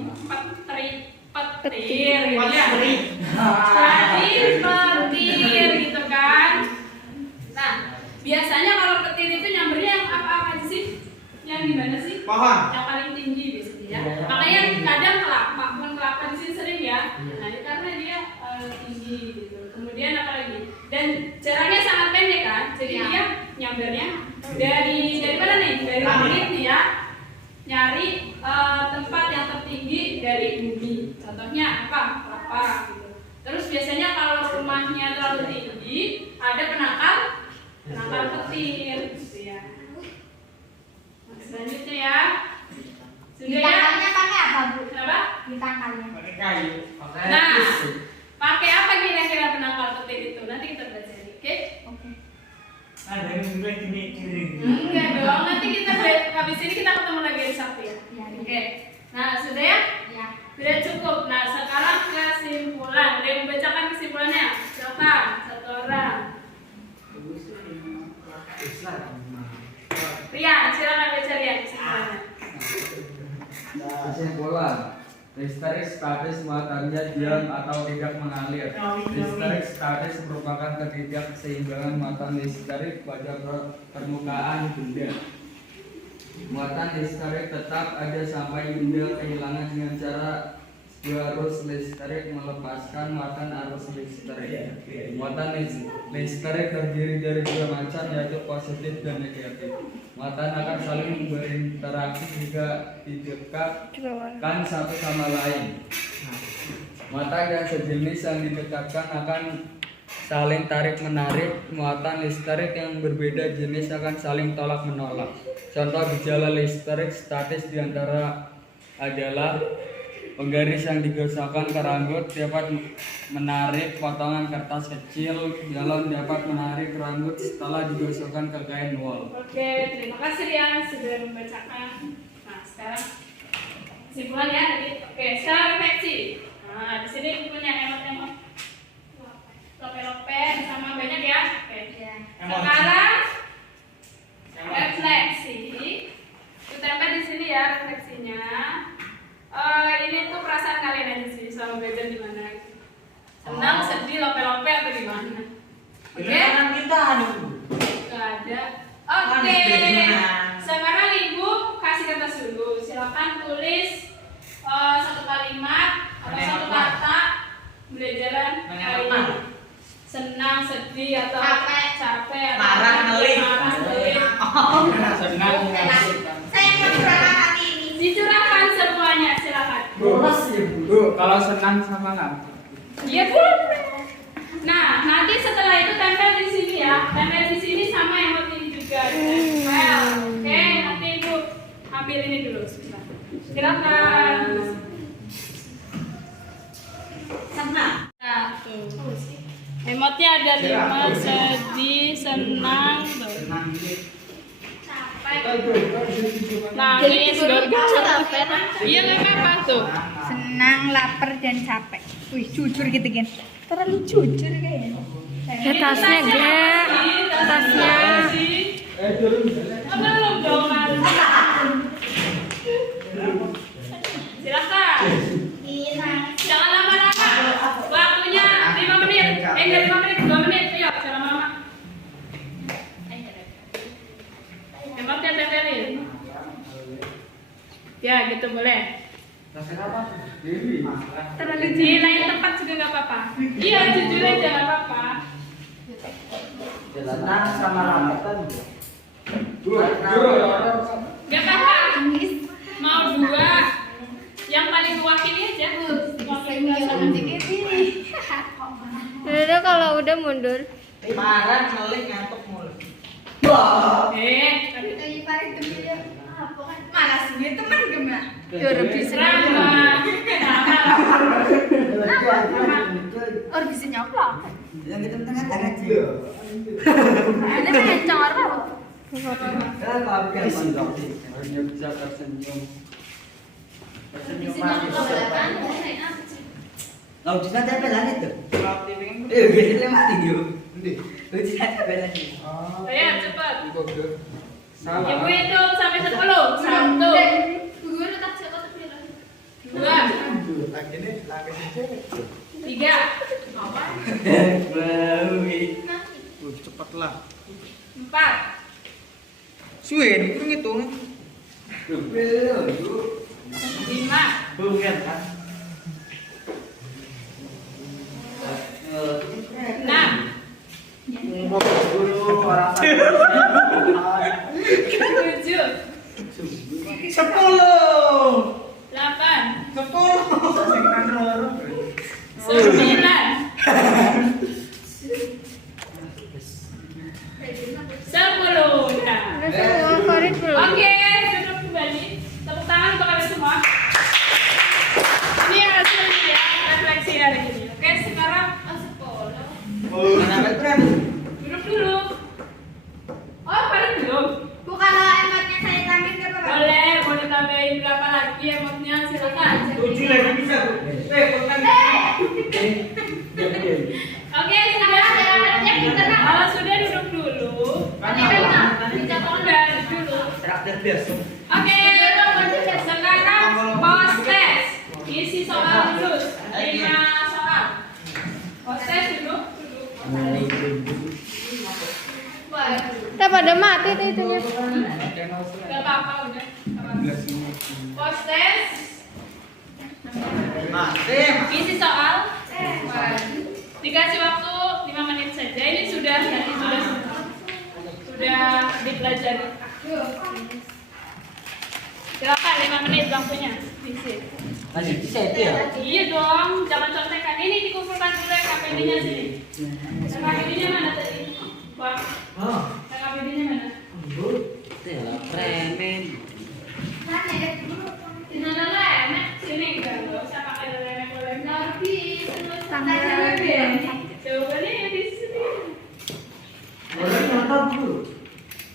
petir gitu ya. Jadi petir gitu kan. Nah biasanya kalau petir itu nyambernya yang apa aja sih? Yang gimana sih? Pohon. Yang paling tinggi biasanya ya. Makanya kadang kelapa di sini sering ya. Nah itu karena dia tinggi gitu. Kemudian apa lagi? Dan jaraknya sangat pendek kan. Jadi dia nyambernya dari mana nih? Dari langit nih ya. Nyari tempat yang tertinggi dari bumi. Contohnya apa? Kelapa gitu. Terus biasanya kalau rumahnya terlalu tinggi, ada penangkal petir gitu ya. Nah, selanjutnya ya. Sudah ya? Ditangkalnya pakai apa, Bu? Kenapa? Ditangkalnya. Pakai kayu. Nah, pakai apa kira-kira penangkal petir itu? Nanti kita pelajari, oke? Oke. Ada yang bilang gini. Enggak dong, nanti kita habis ini kita ketemu lagi di Sabtu ya. Ya, Oke. Nah, sudah ya? ya. Sudah cukup. Nah, sekarang kesimpulan. Ada yang membacakan kesimpulannya? Silakan, satu orang. Rian, silakan baca Rian kesimpulannya. Kesimpulan, listrik statis muatannya diam atau tidak mengalir. Listrik statis merupakan ketidakseimbangan muatan listrik pada permukaan benda. Muatan listrik tetap ada sampai benda kehilangan dengan cara arus listrik melepaskan muatan arus listrik. Muatan listrik terdiri dari dua macam, yaitu positif dan negatif. Muatan akan saling berinteraksi jika didekatkan satu sama lain. Muatan dan sejenis yang didekatkan akan saling tarik-menarik. Muatan listrik yang berbeda jenis akan saling tolak-menolak. Contoh gejala listrik statis diantara adalah penggaris yang digosokkan ke rambut dapat menarik potongan kertas kecil. Galon dapat menarik rambut setelah digosokkan ke kain wol. Oke, terima kasih Rian sudah membacakan. Nah, sekarang kesimpulan ya tadi. Oke, sekarang refleksi. Nah, di sini punya emot-emot. Lope-lope sama banyak ya. Oke. Sekarang refleksi. Ditempel di sini ya refleksinya. Ini tuh perasaan kalian aja sih selama belajar di mana? Senang, sedih, lope-lope atau gimana? Oke? Kita Gak ada. Oke. Sekarang Ibu kasih kertas dulu. Silakan tulis satu kalimat atau satu kata pembelajaran hari ini. Senang, sedih atau capek atau Marah, ngeling. Senang. Saya mau curahkan hati ini. Dicurahkan semuanya, silakan. Bu, kalau senang sama nggak? Iya Bu. Nah, nanti setelah itu tempel di sini ya. Tempel di sini sama yang ini juga. Tempel. Oke, nanti Ibu ambil ini dulu. Sebentar. Silakan. Senang. Nah, tuh. Emotnya ada 5, sedih, senang, tuh. Nangis, iya nggak apa tuh. Senang, lapar, dan capek. Wih, jujur gitu kan. Terlalu jujur kayaknya. Ya tasnya gak, tasnya. Belum dong, silakan. Jangan lama-lama. Waktunya 5 menit. Enggak 5 menit, 2 menit. Yuk, jangan lama-lama. Emotnya tempelin. Ya, gitu boleh. Terlalu di lain tempat juga nggak apa-apa. Iya, jujur aja nggak apa-apa. senang sama rambutan. Nggak apa-apa. Mau 2, yang paling mewakili aja. Udah kalau udah mundur. Marah, ngeling, ngantuk mulu. Malas gue teman gemak. Ya lebih serama. Or bisa nyoplok. Yang kita tengah ada kecil. Ada mencor apa? Hanya bisa tersenyum. Di sini aku belakang, naik apa sih? Lau di sana tempelan itu. Kalau TV kan Biasanya mati yuk. Lau di sana tempelan itu. Ayo cepat. Salah. Ibu hitung sampai 10. 1, Guru tak siapa tapi 2, lagi nih, lagi sih. 3. Apa? Cepet lah. 4. Suwe, kurang ngitung. 5. Bukan kan? 6. Guru orang 7. 10. 8. 10. Ya. Udah semua Farid belum? Oke, duduk kembali. Tepuk tangan untuk kalian semua. Ini hasilnya ya, refleksi hari ini. Oke, sekarang sekolah. Duduk dulu. Oh, Farid belum? Bu kalau emotnya saya tambahin ke berapa? Boleh tambahin berapa lagi emotnya, silakan. 7 lagi bisa, Bu. Oke, sudah. Kalau sudah duduk dulu. Udah dulu. Traktir biasa. Oke, sekarang post test. Isi soal dulu. 5 soal. Post test dulu. Kita pada mati tuh itunya. Gak apa-apa udah. Post test. Isi soal. Dikasih waktu 5 menit saja. Ini sudah dipelajari. Silakan 5 menit waktunya. Isi. Masih bisa itu ya? Iya dong, jangan contekan. Ini dikumpulkan dulu yang KPD-nya sini. Yang KPD-nya mana tadi? Wah, yang KPD-nya mana? Premen. Di mana lemek? Sini enggak, nggak usah pakai lemek. Jawabannya ya di sini.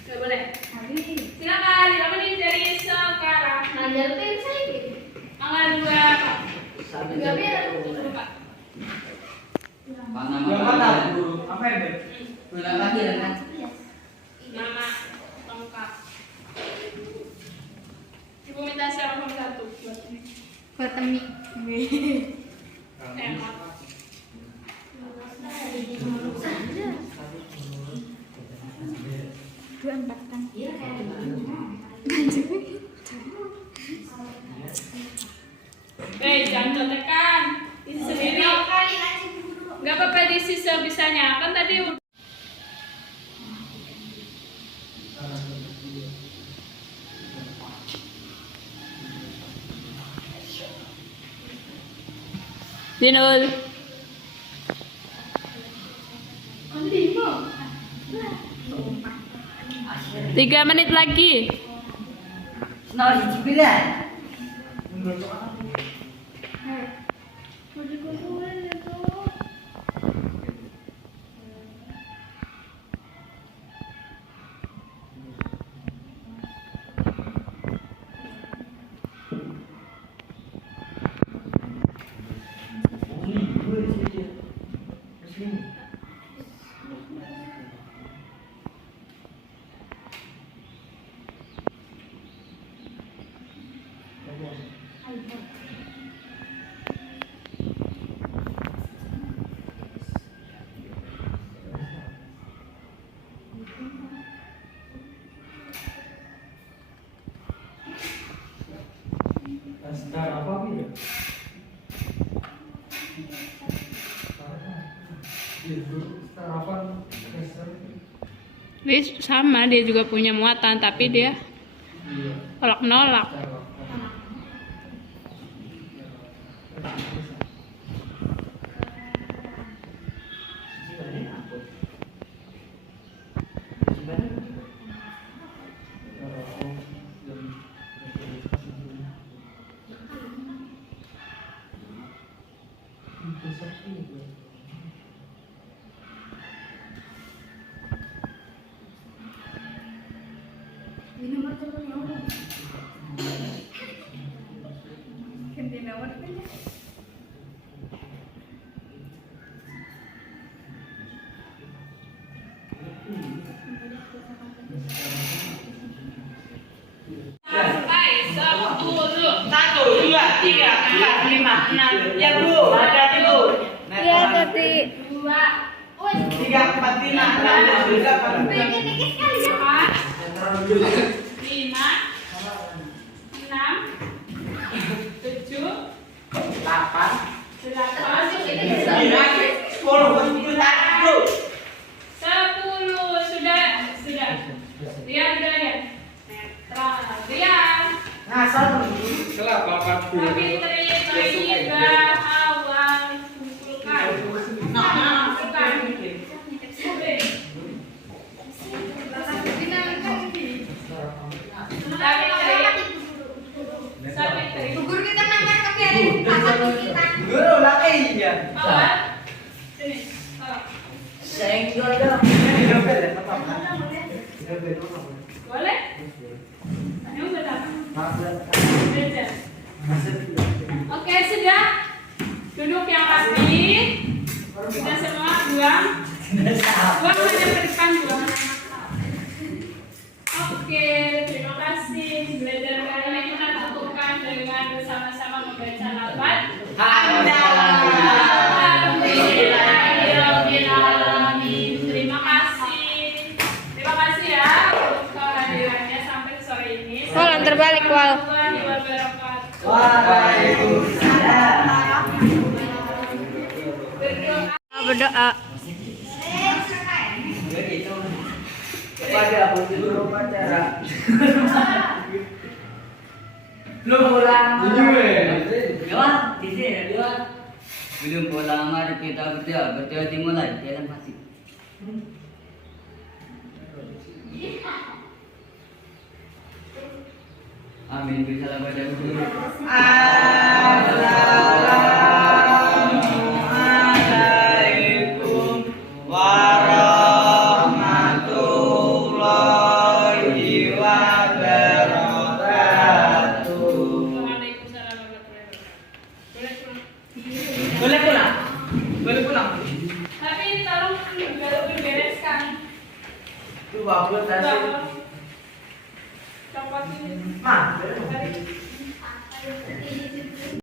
Nggak boleh. Silakan, 5 menit dari sekarang. Tanggal 2 Pak. Apa ya, Ben? Nama lengkap. Ibu minta styrofoam 1 buat ini. Buat temi. Enak. Jangan contekan. Isi sendiri. Nggak apa-apa diisi sebisanya. Kan tadi udah. Dinul. 3 menit lagi. Nah, cipilan. Dia sama, dia juga punya muatan, tapi dia nolak-nolak. tiga, empat, lima, enam. Ya Bu, hati-hati Bu. Iya tadi. 2, 3, 4, 5, 6, 7, 8. Dikit-dikit sekali ya. 4, 5, 6, 7, 8. 10, 10 sudah. Rian. Rian. Kelapa aku. Tapi tiga awal kumpulkan. Kumpulkan. Sabitri. Guru kita nanya tapi ada di pasar kita. Guru lah iya. Awal. Sini. Boleh? Ini udah dapat. Oke, sudah. Duduk yang pasti. Sudah semua buang. Buang saja ke depan, buang. Oke, terima kasih. Belajar kali ini kita cukupkan dengan bersama-sama membaca lafaz Alhamdulillahirobbilalamin. Terima kasih. Terima kasih ya untuk kehadirannya sampai sore ini. Wal, antar balik, Wal. Warahmatullahi wabarakatuh. Berdoa. Berdoa. Kepada guru upacara. Lu pulang. Belum pulang mari kita berdoa dimulai jalan pasti. Amin bisa baca dulu. Assalamualaikum warahmatullahi wabarakatuh. Waalaikumsalam warahmatullahi wabarakatuh. Boleh pulang. Boleh pulang. Tapi ini tolong bereskan. Tuh bapak tadi. Copot ini. Mah.